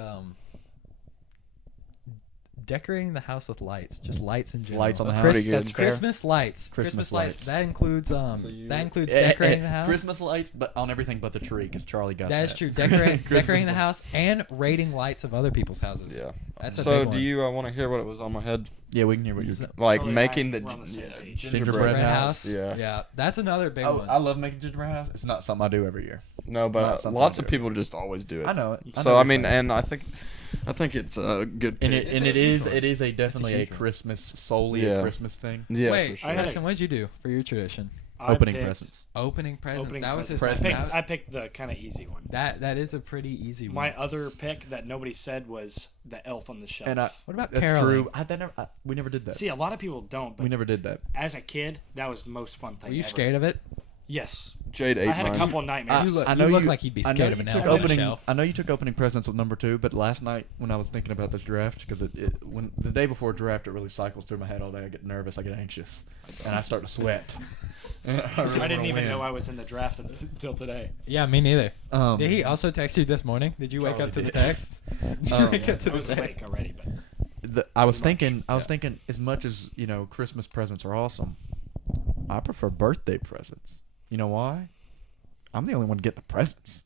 decorating the house with lights, just lights in general. Lights on the house. Pretty good. That's fair. Christmas lights. Christmas lights. lights. That includes you- decorating the house. Christmas lights, but on everything but the tree, because Charlie got that. That is true. Decorating Christmas the lights. house and rating lights of other people's houses. Yeah. That's a So big do one. you want to hear what it was on my head? Yeah, we can hear what you're. So- Like Charlie and making I the were on the same page. Gingerbread Red house. house. Yeah. Yeah. That's another big one. I love making gingerbread house. It's not something I do every year. No, Not but something lots I of do. people just always do it. I know it. I know So what I you're mean, saying. and I think it's a good. and pick. it and it is it is a definitely a huge one. Christmas solely Yeah. a Christmas thing. Yeah, Wait, for sure. I had a- Preston, what'd you do for your tradition? I Opening picked- presents. Opening present. Opening That was his presents. presents. that I picked the kind of easy one. that is a pretty easy one. My other pick that nobody said was the Elf on the Shelf. And What about that's caroling? true. We never did that. See, a lot of people don't, but We never did that. as a kid, that was the most fun thing. Were you ever. scared of it? Yes. Jade ate I had mine. a couple of nightmares. You look- I know you look like you'd be I know scared of you an took elf on a opening. shelf. I know you took opening presents with number 2, but last night when I was thinking about this draft, because when the day before draft, it really cycles through my head all day. I get nervous, I get anxious, and I start to sweat. And I really I didn't wanna even win. know I was in the draft until today. Yeah, me neither. Um, Did he also text you this morning? Did you wake Charlie up to the did. text? Did you Um, wake up to I the was text? awake already, but I was Pretty much, thinking. I was thinking. As much as Christmas presents are awesome, I prefer birthday presents. You know why? I'm the only one to get the presents.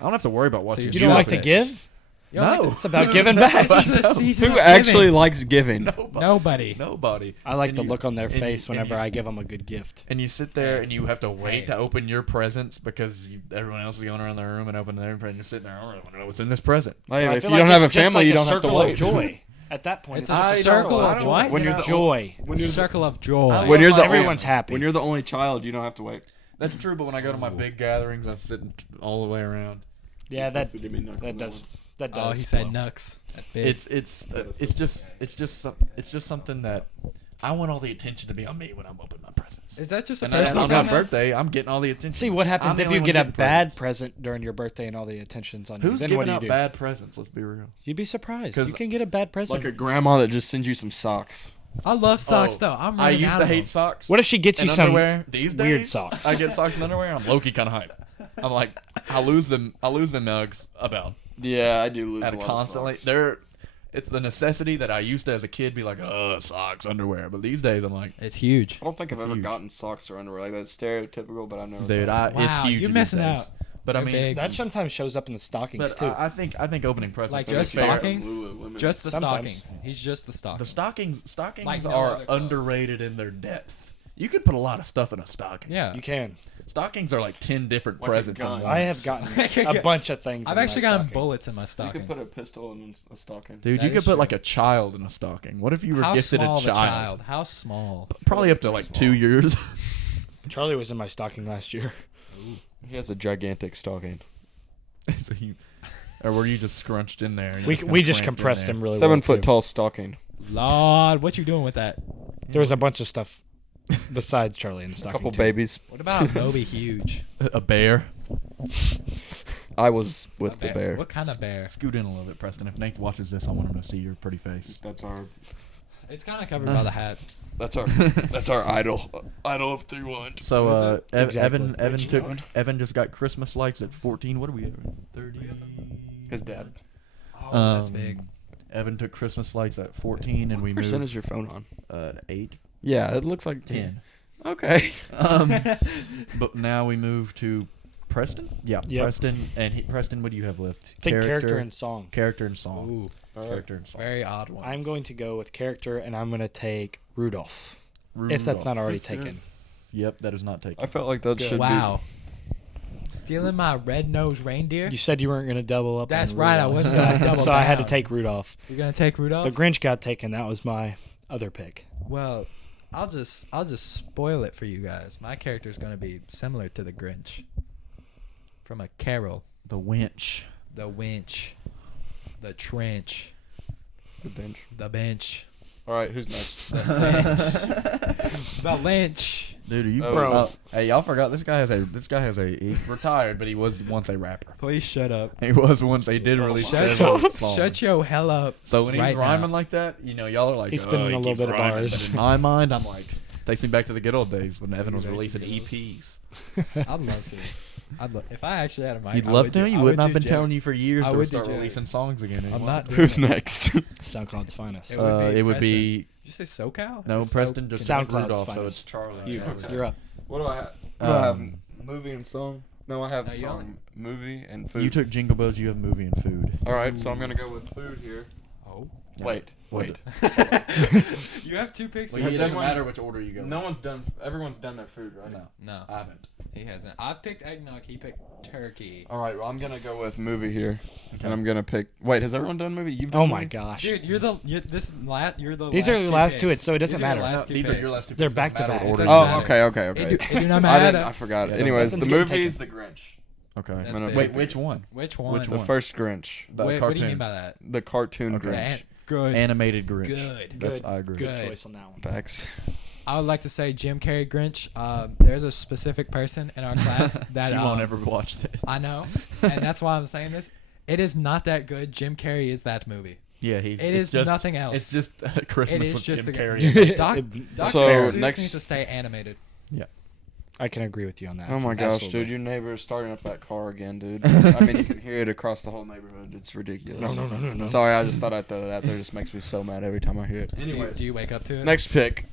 I don't have to worry about what So you. you don't like to open. give? You don't like No, to- It's about giving back. This is the No. season Who of actually giving. likes giving? Nobody. Nobody. I like And the you- look on their and you- face and whenever you I s- give them a good gift. And you sit there and you have to wait Hey. to open your presents because everyone else is going around the room and opening their present. You're sitting there. I want to know what's in this present. Hey, I if feel you like don't have a it's just family, like you a don't have to circle of wait. joy. At that point, It's it's a just circle I of don't- what? When you're the joy. Circle of joy. When you're the Everyone's happy. When you're the only child, you don't have to wait. That's true, but when I go to my big gatherings, I'm sitting all the way around. Yeah, that Give me nuts on that that does one. that Oh, does. he said blow. nux. That's big. It's just something that I want all the attention to be on me when I'm opening my presents. Is that just a And then personal on my thing? birthday, I'm getting all the attention. See what I'm happens the if only you one get a getting bad presents. present during your birthday and all the attention's on you. Who's Then giving what do you out do? bad presents? Let's be real. You'd be surprised. 'Cause You can get a bad present. Like a grandma that just sends you some socks. I love socks Oh, though. I'm I running used out to of hate them. socks. What if she gets you and some underwear. These weird days, socks? I get socks and underwear. I'm low-key kind of hype. I'm like, I lose them nugs about Yeah, I do lose at a a lot constantly. of socks. It's the necessity that I used to as a kid be like, socks, underwear. But these days I'm like, It's huge. I don't think I've It's ever huge. gotten socks or underwear. Like that's stereotypical, but I've never. dude, thought of it. it's Wow, huge. you're these missing days. out. But I They're mean, big. That sometimes shows up in the stockings but too. I think opening presents. Like to be just fair, stockings? Lululemon. Just the Sometimes. stockings. He's just the stockings. The stockings Like no are other clothes. underrated in their depth. You could put a lot of stuff in a stocking. Yeah. You can. Stockings are like 10 different Like a presents. in gun. one. I have gotten a bunch of things. I've in my actually gotten stocking. bullets in my You stocking. could put a pistol in a stocking. Dude, That you could is put true. like a child in a stocking. What if you were How gifted small a of a child? child? How small? Probably up to like 2 years. Charlie was in my stocking last year. He has a gigantic stocking. So or were you just scrunched in there? and We kinda just cramped in compressed there? him really 7 well, foot too. tall stocking. Lord, what you doing with that? There was a bunch of stuff besides Charlie in the A stocking. couple too. babies. What about Moby Huge? A bear. I was with A the bear. What kind of bear? Scoot in a little bit, Preston. If Nate watches this, I want him to see your pretty face. That's our It's kind of covered by the hat. that's our idol of Threewind. So What is Evan Exactly. Evan just got Christmas lights at 14. What are we at? 30. His dad. Oh, that's Um, big. Evan took Christmas lights at 14, and we What percent moved is your phone on? 8, Yeah, it looks like 10. Okay. But now we move to Preston. Yeah, Yep. Preston. And Preston, what do you have left? Think character and song. Character and song. Ooh, Character and song. very odd ones. I'm going to go with character, and I'm going to take Rudolph. If that's Rudolph. not already That's good. taken. Yep, that is not taken. I felt like that Good. should Wow. Stealing my red-nosed reindeer? You said you weren't going to double up. That's on right, I Rudolph. wasn't gonna double So I had to down. take Rudolph. You're gonna take Rudolph? The Grinch got taken. That was my other pick. Well, I'll just spoil it for you guys. My character's gonna be similar to the Grinch. From a Carol, The Winch. the winch, the trench, be the bench. the bench, All right, who's next? the cinch, the lynch. Dude, are you Oh, Bro. hey, y'all forgot this guy has a he's retired, but he was once a rapper. Please shut up. He was once they did release Shut, several songs. shut your hell up. So when he's right rhyming now. like that, y'all are like, He's spinning he a little keeps bit of rhyming," bars. But in my mind, I'm like, takes me back to the good old days when Evan was Back to releasing the good old- EPs. I'd love to. If I actually had a mic, You'd I love would to. do- You I wouldn't would have do been jazz. telling you for years I to would do start jazz. releasing songs again. I'm not doing Who's it. next? SoundCloud's finest. It would be It would Preston. be Did you say SoCal? no Or Preston just SoundCloud's Rudolph, so finest. it's Charlie. You, Okay. you're up. What do I have? What do I have? Um, Movie and song? No, I have No, you only- movie and food. You took Jingle Bells. You have movie and food. All right, so I'm gonna go with food here. Oh. Yeah. Wait. You have two picks. Well, You it said doesn't one- matter which order you go. No one's done. Everyone's done their food, right? No, No, I haven't. he hasn't. I picked eggnog. He picked turkey. All right, well, I'm gonna go with movie here, Okay. and I'm gonna pick. Wait, has everyone done movie? You've done Oh my movie? gosh. Dude, you're the you're the. These are the last two picks. hits, so it doesn't These are matter. your No, last two these are picks. your last two. They're picks. back to Doesn't matter back. what order Doesn't you Oh, matter. okay. It do not I matter. didn't. I forgot. Yeah, Anyways, Preston's the getting movie taken. is The Grinch. Okay. That's gonna big. Wait, which one? Which one? Which The one? first Grinch. The Wait, cartoon. what do you mean by that? The cartoon Okay. Grinch. Good. Animated Grinch. Good. That's, Good. I agree. Good. Good choice on that one. Facts. I would like to say Jim Carrey Grinch. There's a specific person in our class that She won't ever watch this. I know, and that's why I'm saying this. It is not that good. Jim Carrey is that movie. Yeah, It it's is just, nothing else. It's just Christmas It is with just Jim the- Carrey. Doc, It- Dr. So, Seuss next- needs to stay animated. I can agree with you on that. Oh my gosh, Absolutely. dude, your neighbor is starting up that car again, dude. I mean, you can hear it across the whole neighborhood. It's ridiculous. No. Sorry, I just thought I'd throw that out there. It just makes me so mad every time I hear it. Do you wake up to it? Next pick.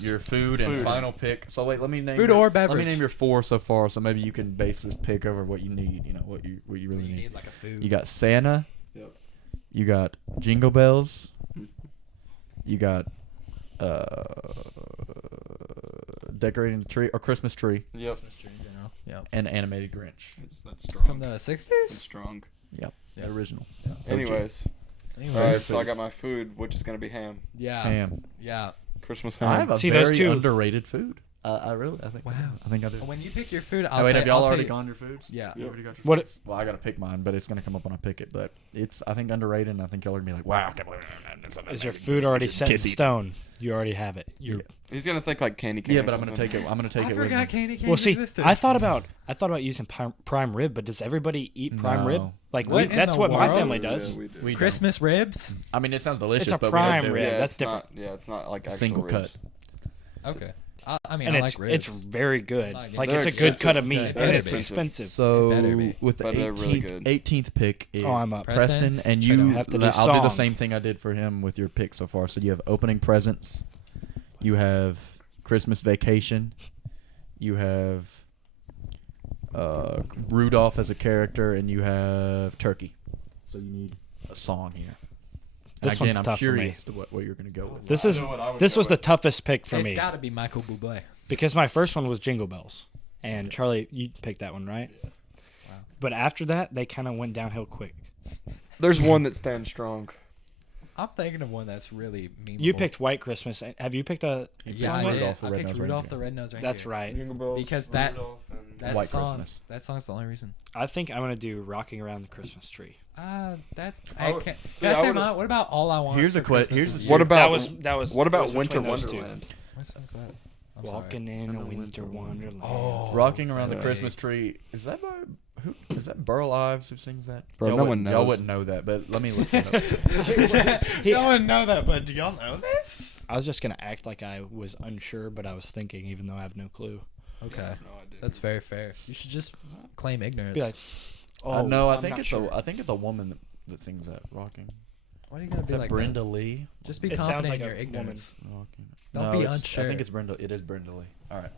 Your food and Food. final pick. So wait, let me name Food your- or Let beverage? me name your 4 so far, so maybe you can base this pick over what you need. You know what you really You need. need like a food. You got Santa. Yep. You got Jingle Bells. You got decorating the tree or Christmas tree Yep. Yep. and animated Grinch. That's strong. From the That's 60s. strong. Yep, Yeah. the original. Anyways. Anyways. All right, so I got my food, which is going to be ham. Yeah. Ham. Yeah. Christmas ham. I have a See, those very two- underrated food. I think. Wow. I think I do. When you pick your food, Oh, wait, have y'all I'll already tell you- gone your foods? Yeah. You already got your What- foods? Well, I gotta pick mine, but it's gonna come up when I pick it. But it's I think underrated, and I think y'all are gonna be like, "Wow, I can't believe it." Is your food already It's set in kissy. stone? You already have it. Yeah. He's going to think like candy cane. Yeah, or but I'm gonna something. take it. I'm gonna take I it with forgot me. candy cane Well, see, existed. I thought about using prime rib, but does everybody eat prime rib? No. Like What in that's the what my world? family Yeah, does. we do. We don't. Christmas ribs. I mean, it sounds delicious. It's a but we don't prime do it. rib. Yeah, That's it's different. Not, it's not like A actual single ribs. cut. Okay. I mean, And I it's like ribs. very good. Like, Like they're it's a good expensive. cut of meat, They and better it's be. expensive. So better be. with the But they're really 18th, good. 18th pick is Oh, I'm up. Preston, and Straight you up. Have to do I'll do the song. same thing I did for him with your pick so far. So you have opening presents, you have Christmas vacation, you have Rudolph as a character, and you have turkey. So you need a song here. And This again, one's I'm tough for me. curious to what you're gonna go with. This I is know what I would this go was the with. toughest pick for It's me got to be Michael Bublé. because my first one was Jingle Bells, and Charlie, you picked that one, right? Wow. But after that, they kind of went downhill quick. There's one that stands strong. I'm thinking of one that's really memeable. You picked White Christmas. Have you picked a It's Yeah, song I with did. Rudolph the I picked Red-Nosed Rudolph Reindeer. the Red-Nosed Reindeer. That's right. Jingle bells, Because that- Rudolph, and- That White song. Christmas. That song's the only reason. I think I'm gonna do Rocking Around the Christmas Tree. That's. I I would- can't, see, can I I say would've- mine? What about All I Want? Here's for a que- Christmas here's Is a- You? What about that was what it about was Winter between those two. Wonderland? What's that? I'm Walking sorry. in a And a winter winter wonderland. Oh. Rocking around the That's Christmas big. tree. Is that by who? Is that Burl Ives who sings that? Bro, Y'all no wouldn't- one Y'all knows. wouldn't know that, but let me look it up. No one know that, but do y'all know this? I was just gonna act like I was unsure, but I was thinking, even though I have no clue. Okay, No idea. that's very fair. You should just claim ignorance. Be like, No, I I'm think not it's sure. I think it's a woman that sings that rocking. What are you gonna Is be that like? Brenda Lee? Just be It sounds confident like in a your ignorance. No, Don't be I unsure. think it's Brenda. It is Brenda Lee. All right.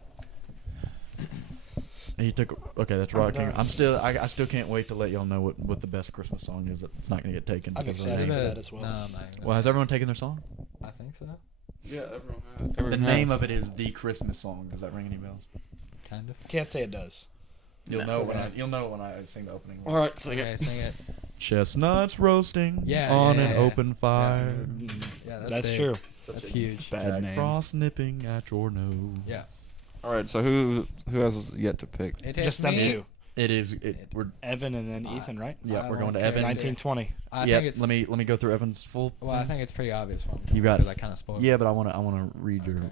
And he took. Okay, that's Rock King. done. I still can't wait to let y'all know what the best Christmas song is. It's not gonna get taken. I'm because of excited me. for that as well. No, I'm not even Well, has everyone taken their song? I think so. Yeah, everyone has. The name of it is The Christmas Song. Does that ring any bells? Kind of. Can't say it does. You'll know when I sing the opening. All right, sing Okay, it. sing it. Chestnuts roasting Yeah, on yeah, an yeah. open fire. Yeah, That's big. true. That's huge. Bad Jack name. Frost nipping at your nose. Yeah. All right, so who has yet to pick? It Just takes them me- two. It is. We're Evan and then Ethan, right? yeah. I We're going to don't care. Evan. 1920. I Yeah. think it's. Let me go through Evan's full. Well, I thing. think it's pretty obvious one. You got- because I kind of spoiled. Yeah, but I wanna read your. Okay.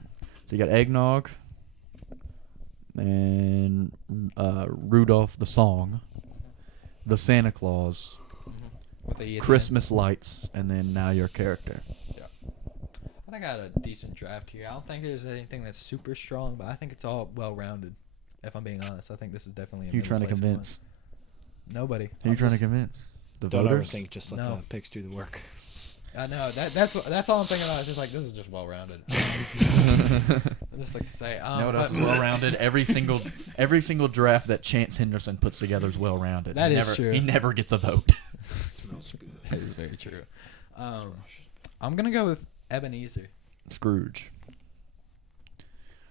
So you got eggnog. And Rudolph the song, the Santa Claus, With the E at the Christmas lights, and then now your character. end. Yeah. I think I got a decent draft here. I don't think there's anything that's super strong, but I think it's all well rounded. If I'm being honest, I think this is definitely. Who you trying to middle-place convince? one. Nobody. Who you I'm than to just- convince? The Don't voters? overthink. Just let No. the picks do the work. I know that's all I'm thinking about. It's just like this is just well rounded. I just like to say. You know what else but- is well rounded? Every single draft that Chance Henderson puts together is well rounded. That is true. He never gets a vote. Smells good. That is very true. I'm gonna go with Ebenezer. Scrooge.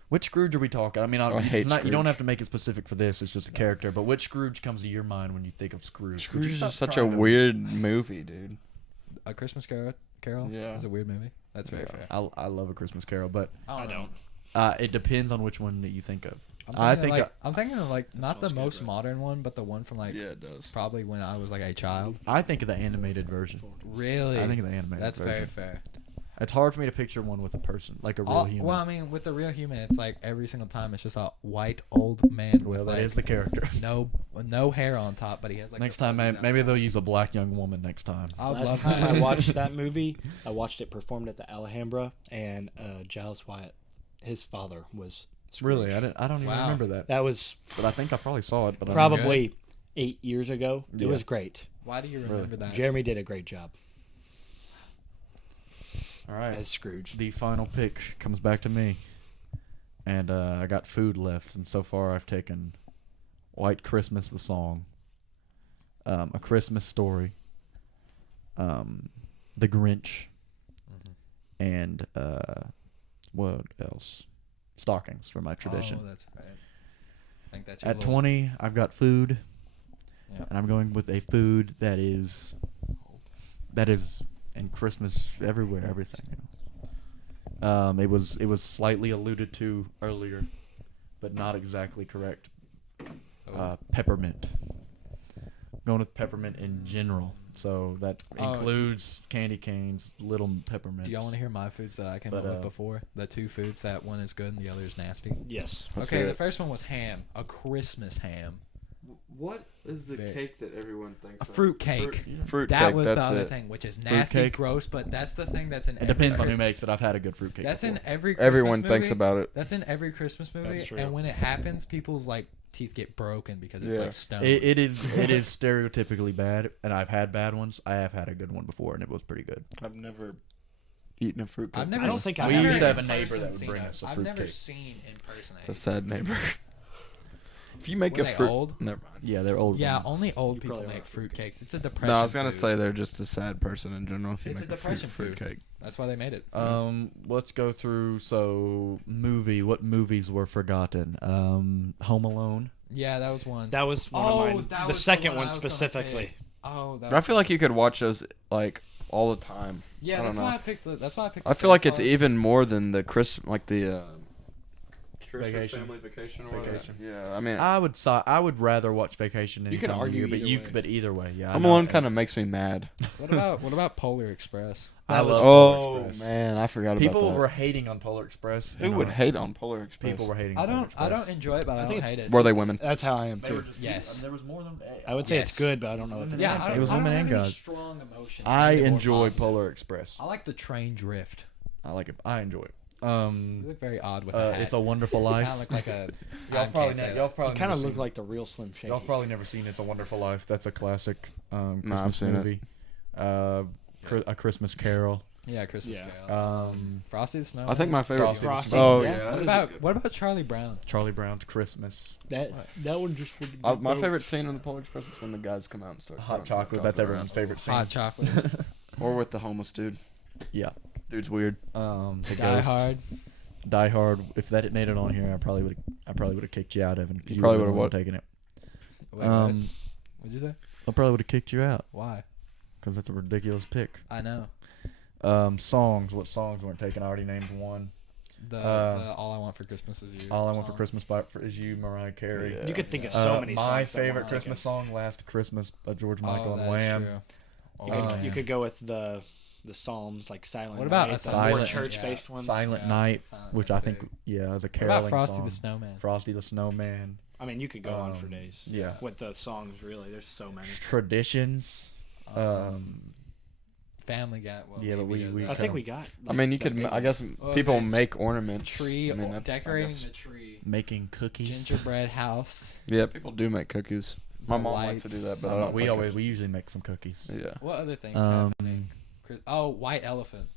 Which Scrooge are we talking? I mean, I hate it's not, you don't Scrooge. have to make it specific for this. It's just a character. But which Scrooge comes to your mind when you think of Scrooge? Would Scrooge you is stop just such a trying to- weird movie, dude. A Christmas Carol. Yeah. It's a weird movie. That's very Yeah. fair. I love A Christmas Carol, but I don't. it depends on which one that you think of. I'm thinking of like not the smells good, most right? modern one, but the one from like Yeah, it does. probably when I was like a child. I think of the animated version. Really? I think of the animated That's version. very fair. It's hard for me to picture one with a person, like a real human. Well, I mean, with the real human, it's like every single time it's just a white old man with Well, that like is the character. no hair on top, but he has like. Next the time, fuzzies maybe they'll outside. use a black young woman next time. I would Last love time that. I watched that movie, I watched it performed at the Alhambra, and Giles Wyatt, his father, was Scrooge. Really, I don't even Wow. remember that. That was But I think I probably saw it. But I don't- probably 8 years ago. It Yeah. was great. Why do you Really? remember that? Jeremy did a great job All right. as Scrooge. The final pick comes back to me, and I got food left, and so far I've taken White Christmas the song, A Christmas Story, The Grinch, and what else? Stockings for my tradition. Oh, that's right. I think that's your At little- 20, I've got food, Yeah. and I'm going with a food that is in Christmas everywhere, everything. You know. It was slightly alluded to earlier, but not exactly correct. Oh. Peppermint. Going with peppermint in general, so that Oh, includes candy canes, little peppermints. Do y'all want to hear my foods that I came But, up with before? The two foods that one is good and the other is nasty. Yes. Let's Okay, hear the it. first one was ham, a Christmas ham, What is the Very- cake that everyone thinks a fruit cake. Fruit That cake, was that's the other it. thing, which is nasty, cake. gross, but that's the thing that's in. It depends on who makes it. I've had a good fruitcake. That's in before. every. Christmas Everyone thinks movie. about it. That's in every Christmas movie, That's true. and when it happens, people's like teeth get broken because it's Yeah. like stone. It is stereotypically bad, and I've had bad ones. I have had a good one before, and it was pretty good. I've never eaten a fruit cake. I've never. I don't s- think I've we never used to in have a neighbor person that would seen bring a- us a I've fruit never cake. seen in person. It's a sad neighbor. If you make Were a they fruit, old? never mind. Yeah, they're old. Yeah, ones. only old You people probably make are fruit cakes. It's a depression. No, I was gonna food. say they're just a sad person in general. If you It's make a a fruit depression food. cake. That's why they made it. Let's go through. So, what movies were forgotten? Home Alone. Yeah, that was one. That was one of mine. that The was second one one I was gonna specifically. pick. Oh, that I was feel like you could watch those like all the time. Yeah, I that's don't why know. I picked. That's why I picked. I the feel like Santa it's Claus. even more than the Christmas Vacation. family vacation or Vacation. whatever. Yeah, I mean, I would rather watch Vacation. You any could time of argue year, either way. but either way, yeah. I Home know. Alone kind of makes me mad. What about Polar Express? I That was- love Oh Polar Express. man, I forgot People about that. were hating on Polar Express. Who and would hate on Polar Express? People were hating. I on Polar don't. I Express. don't enjoy it, but I, I think don't it's- hate it. Were they women? That's how I am They were too. just, Yes. There was more than. I would say it's Yes. good, but I don't know if it's Yeah, my I It don't, was I don't women have and any guys. strong emotions. I negative or enjoy positive. Polar Express. I like the train drift. I like it. I enjoy it. You look very odd with a hat. It's a Wonderful You Life. kind of look like a. Y'all probably never. never kind of seen look like the real Slim Shady. Y'all probably never seen It's a Wonderful Life. That's a classic Christmas I've seen it. movie. A Christmas Carol. Yeah, Christmas Yeah. Carol. Frosty the Snowman. I think my favorite. Frosty. Oh Yeah. yeah. What about Charlie Brown? Charlie Brown's Christmas. That one just would My favorite scene in the Polar Express is when the guys come out and start Hot throwing chocolate. That's everyone's favorite scene. Hot chocolate. Or with the homeless dude. Yeah. Dude's weird. The Die Ghost. Hard. Die Hard. If that had made it on here, I probably would have kicked you out, Evan. 'Cause You probably would've would've what? taken it. Wait, what'd you say? I probably would have kicked you out Why? because that's a ridiculous pick. I know. Songs. What songs weren't taken? I already named one. The All I Want for Christmas Is You. All I Want for song. Christmas is You, Mariah Carey. Yeah. You could think of so many songs. My that favorite weren't Christmas taken. song, Last Christmas, by George Oh, Michael and that's Wham. true. You Oh, could go with the Psalms like Silent What about Night, a the more Silent- church-based ones. Silent Yeah, Night, Silent which Night's I think, big. is a What caroling about Frosty song. the Snowman? Frosty the Snowman. I mean, you could go on for days. Yeah. With the songs, really, there's so many. Traditions. Family Guy. Well, Yeah, but maybe we does I that. think we got. I mean, you the could. big I guess ones. What was people it? make ornaments. Tree, I mean, that's, I decorating guess- the tree, Making cookies. gingerbread house. Yeah, people do make cookies. My The mom likes to do lights. that, but I don't. We usually make some cookies. Yeah. What other things Um, happening? White Elephant.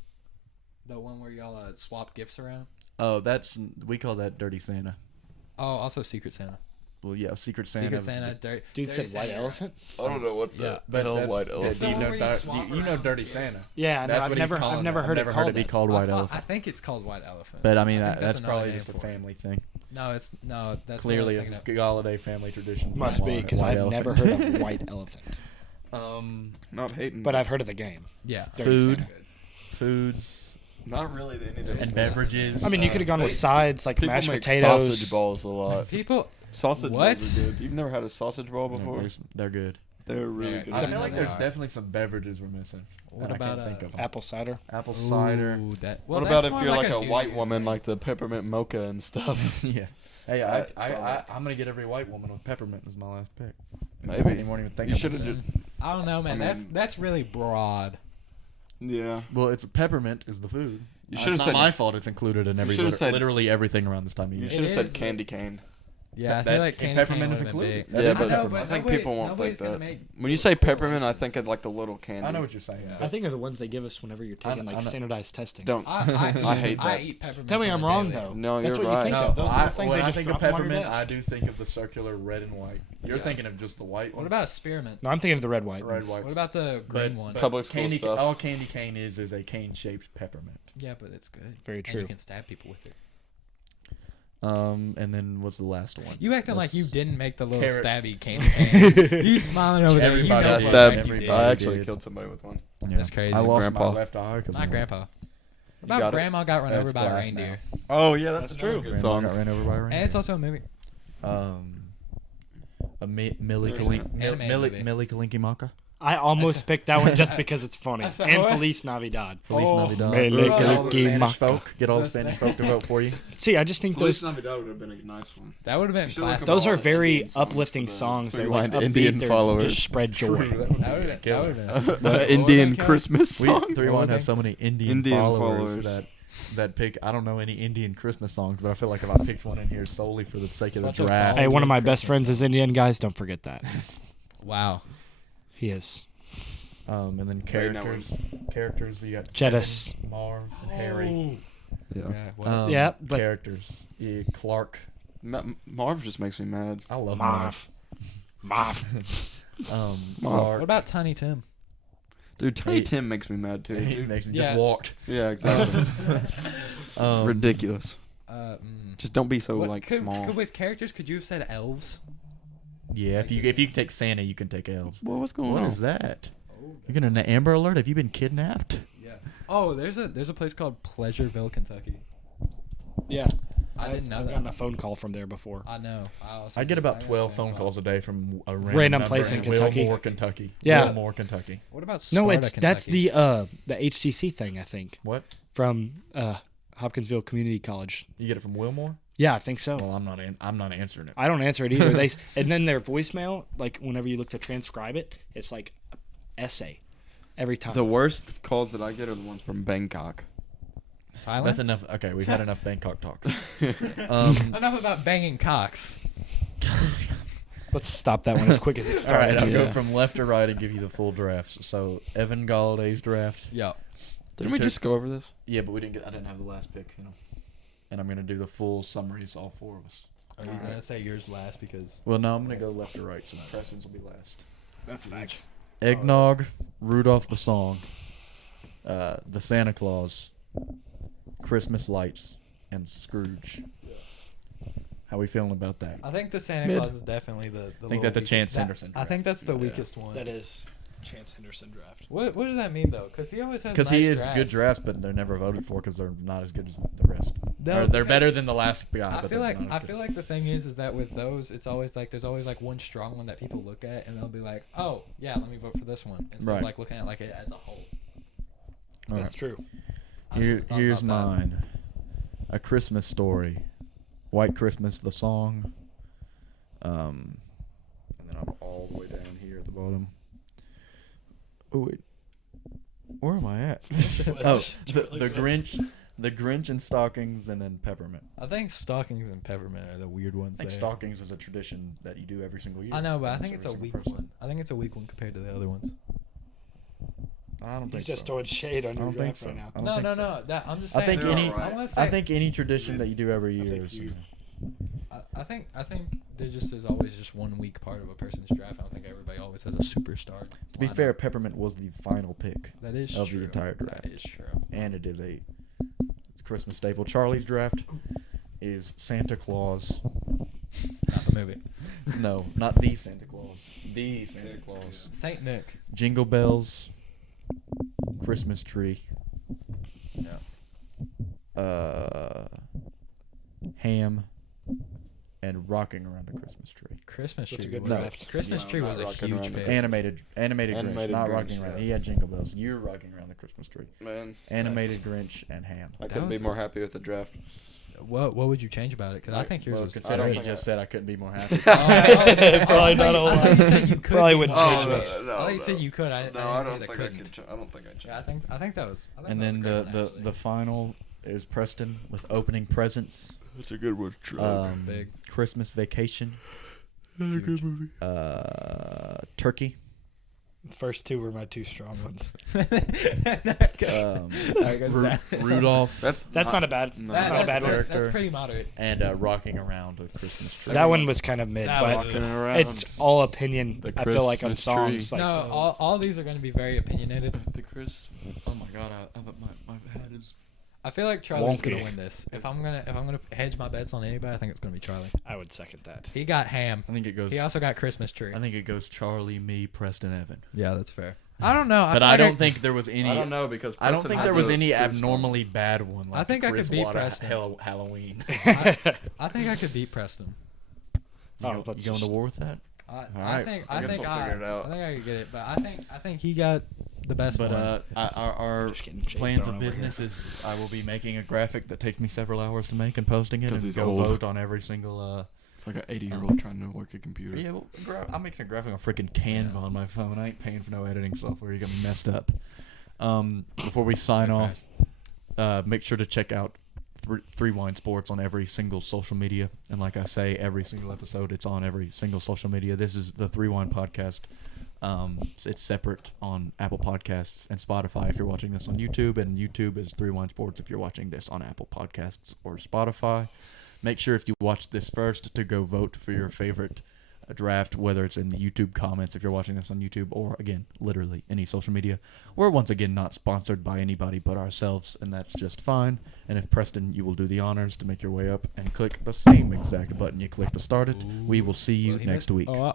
The one where y'all swap gifts around. Oh, we call that Dirty Santa. Oh, also Secret Santa. Well, yeah, Secret Santa. Secret was Santa. the- Dirty Dude said Santa, white right. elephant. I don't know what Yeah, But hell that's- white do elephant. the you one know, where you swap you know around Dirty gifts. Santa. Yeah, no, That's I've what never, he's calling I've never it. heard I've it never called heard it be that. called White I Elephant. think it's called White Elephant. But I mean, I think that's another probably name just a for it. family thing. No, it's no. That's Clearly what I was a thinking holiday family tradition. Must be because White I've never elephant. heard of white elephant, Not hating, but I've heard of the game. of. Yeah. Dirty Food. Santa. Foods not really anything. and beverages. I mean, you could have gone with sides like People mashed make potatoes. sausage balls a lot. People. Sausage What? balls are good. You've never had a sausage ball before? They're good. They're really Yeah, good. I feel know like they there's are. definitely some beverages we're missing. What and I can't about, think of them. Apple cider. Apple cider? Ooh, that. What Well, about that's if more you're like a New white Year's woman, thing. like the peppermint mocha and stuff? Yeah. Hey, That's I'm gonna get every white woman with peppermint as my last pick. Maybe. You won't even think You of should it have then. just. I don't know, man. I mean- That's really broad. Yeah. Well, it's peppermint is the food. You It's should have not said. my fault. It's included in every should've said- literally everything around this time of You year. should have It said is, candy cane. Yeah, I That- feel like and candy pepperment cane is would've been included. big. That Yeah, is but peppermint. I think people won't nobody's think gonna that. make When you say peppermint, I correlations. think of like the little candy. I know what you're saying. Yeah. but I think are the ones they give us whenever you're taking I like know. standardized testing. Don't. I hate I that. eat peppermint. Tell me I'm wrong though. No, That's you're what you right. think No, of. Those I, little things when they I just think drop of them on your peppermint, desk. I do think of the circular red and white. You're Yeah. thinking of just the white What one. about spearmint? No, I'm thinking of the red white. Red, ones. white. What about the green But- one? but Public school candy, stuff. all candy cane is a cane-shaped peppermint. Yeah, but it's good. Very And true. you can stab people with it. And then what's the last one? You acting like What's- you didn't make the little Carrot. stabby candy cane. You smiling over there. You Everybody know I did. for a stabbed. fact you Everybody did. I actually did. killed somebody with one. Yeah. That's crazy. I lost Grandpa. my left eye. 'cause Not of grandpa. What got about it? grandma got run That's over by a glass reindeer? Oh yeah, That's true. Good Grandma song. got ran over by a reindeer. And it's also a movie. Millie There's an Millie anime Kalinki I almost picked that one just because it's funny. I saw And what? Feliz Navidad. Feliz Oh, Navidad. Mele Get all the Kalinki Spanish Maka. folk. Get all the The Spanish Spanish- folk to vote for you. See, I just think Feliz those Navidad would have been a nice one. That would have been You should look classic. up those all are the very Indian songs uplifting for the songs. They're like Threewind upbeat. Indian They're followers. just spread joy. That would have been. Indian Christmas We song. Threewind has so many Indian followers followers. that pick. I don't know any Indian Christmas songs, but I feel like if I picked one in here solely for the sake of the Bunch of draft, Hey, one of my best Christmas friends is Indian, guys. Don't forget that. Wow. He is. and then Right, now characters. We got Jedis. Kevin, Marv, and Harry. Yeah. Yeah. What? Yeah, but- characters. Yeah, Clark. Marv just makes me mad. I love Marv. Marv. Marv. Marv. What about Tiny Tim? Dude, Tiny Hey. Tim makes me mad too. He makes me Yeah. just walked. Yeah, exactly. Ridiculous. Mm. Just don't be so What- like could, small. with characters, could you have said elves? Yeah, if you take Santa, you can take elves. Well, what's going What on? is that? You're gonna Amber Alert? Have you been kidnapped? Yeah. Oh, there's a place called Pleasureville, Kentucky. Yeah. I didn't know I've that. gotten a phone call from there before. I know. I get about got 12 spam phone calls a day from a random, Random number place in Kentucky. Wilmore, Kentucky. Yeah. Wilmore, Kentucky. What about No, Sparta, that's Kentucky? the HTC thing, I think, What? from Hopkinsville Community College. You get it from Wilmore? Yeah, I think so. Well, I'm not answering it. I don't answer it either. And then their voicemail, like whenever you look to transcribe it, it's like essay every time. The worst calls that I get are the ones from Bangkok. Thailand? That's enough. Okay, we've had enough Bangkok talk. Enough about banging cocks. Let's stop that one as quick as it All right, started. I'll Yeah. go from left to right and give you the full drafts. So Evan Galladay's draft. Yeah. Didn't we just go over this? Yeah, but I didn't have the last pick, And I'm gonna do the full summaries, all four of us. Are you gonna say yours last because? Well, no, I'm gonna go left to right, so Preston's will be last. That's facts. Eggnog, Rudolph the Song, the Santa Claus, Christmas Lights, and Scrooge. How we feeling about that? I think the Santa Mid. Claus is definitely the. I think that's a Chance Henderson I draft. think that's the Yeah. weakest one. That is Chance Henderson draft. What does that mean though? Because he always has. Because nice he is drafts. good drafts, but they're never voted for because they're not as good as the rest. No, Or they're because- better than the last guy. I but feel they're like not as good. the thing is that with those, it's always like there's always like one strong one that people look at and they'll be like, oh yeah, let me vote for this one instead Right. of like looking at like it as a whole. All That's right. true. I should've thought Here's about that. mine. A Christmas Story, White Christmas, the song. And then I'm all the way down here at the bottom. Oh wait, where am I at? Oh, the Grinch and Stockings, and then Peppermint. I think stockings and peppermint are the weird ones. I think there. Stockings is a tradition that you do every single year. I know, but I Almost think it's a every weak single person. one. I think it's a weak one compared to the other ones. I don't He's think just so. throwing shade on I your don't think draft so. right now. I don't No, think no, so. no. That I'm just I saying. think They're any. all right. I wanna I say- think any tradition that you do every year think is. you- I think there just is always just one weak part of a person's draft. I don't think everybody always has a superstar. To be lineup. fair, Peppermint was the final pick. that is of true. the entire draft. That is true. And it is a Christmas staple. Charlie's draft is Santa Claus. Not the movie. No, not the Santa Claus. The Santa Claus. Saint Nick. Jingle bells. Christmas tree. Ham. And rocking around a Christmas tree. Christmas That's a tree. good was draft. Christmas No, tree not was a rocking huge around pick. the- Animated Grinch, Animated not Grinch, rocking around. yeah. He had jingle bells. You're rocking around the Christmas tree. Man, Animated Grinch and ham. I That couldn't be was- more happy with the draft. What would you change about it? Because I think yours Well, was. considering he think just I- said I couldn't be more happy. Probably not a whole I thought you lot. said you could. Probably be wouldn't more change happy. much. I thought you said you could. I No, didn't I hear don't that think I couldn't. could. I don't think I could. Yeah, I think that was. I think And that then was a good one, actually. the final is Preston with opening presents. That's a good one. big. Christmas Vacation. That's a good movie. Turkey. First two were my two strong ones. That goes- that goes down. Rudolph. That's not a bad. No. That's not a bad character. That's pretty moderate. And rocking around a Christmas tree. That one was kind of mid, That but was Walking around. it's all opinion. The I feel like on Christmas songs. tree. Like, No, all these are going to be very opinionated. The Chris. Oh my god, my head is. I feel like Charlie's Wonky. gonna win this. If I'm gonna hedge my bets on anybody, I think it's gonna be Charlie. I would second that. He got ham. I think it goes. He also got Christmas tree. I think it goes Charlie, me, Preston, Evan. Yeah, that's fair. I don't know. But I don't think there was any. I don't know because I don't Preston think has there was a any true abnormally bad one. Like I think the I could Chris beat Water Preston. Halloween. I think I could beat Preston. You going to war with that? I right. think I guess we'll figure it out. I think I could get it, but I think he got the best But one. our Just getting shade plans thrown of over business is I will be making a graphic that takes me several hours to make and posting it, 'Cause and he's go old. vote on every single. It's like an 80-year-old trying to work a computer. Yeah, well, I'm making a graphic on freaking Canva on my phone. I ain't paying for no editing software. You got me messed up. Before we sign Okay. off, make sure to check out Threewind Sports on every single social media. And like I say, every single episode, it's on every single social media. This is the Threewind podcast. It's separate on Apple Podcasts and Spotify if you're watching this on YouTube, and YouTube is Threewind Sports if you're watching this on Apple Podcasts or Spotify. Make sure if you watch this first to go vote for your favorite draft, whether it's in the YouTube comments if you're watching this on YouTube, or again, literally any social media. We're once again not sponsored by anybody but ourselves, and that's just fine. And if Preston, you will do the honors to make your way up and click the same exact button you clicked to start it. We will see you Well, he next missed- week. Oh,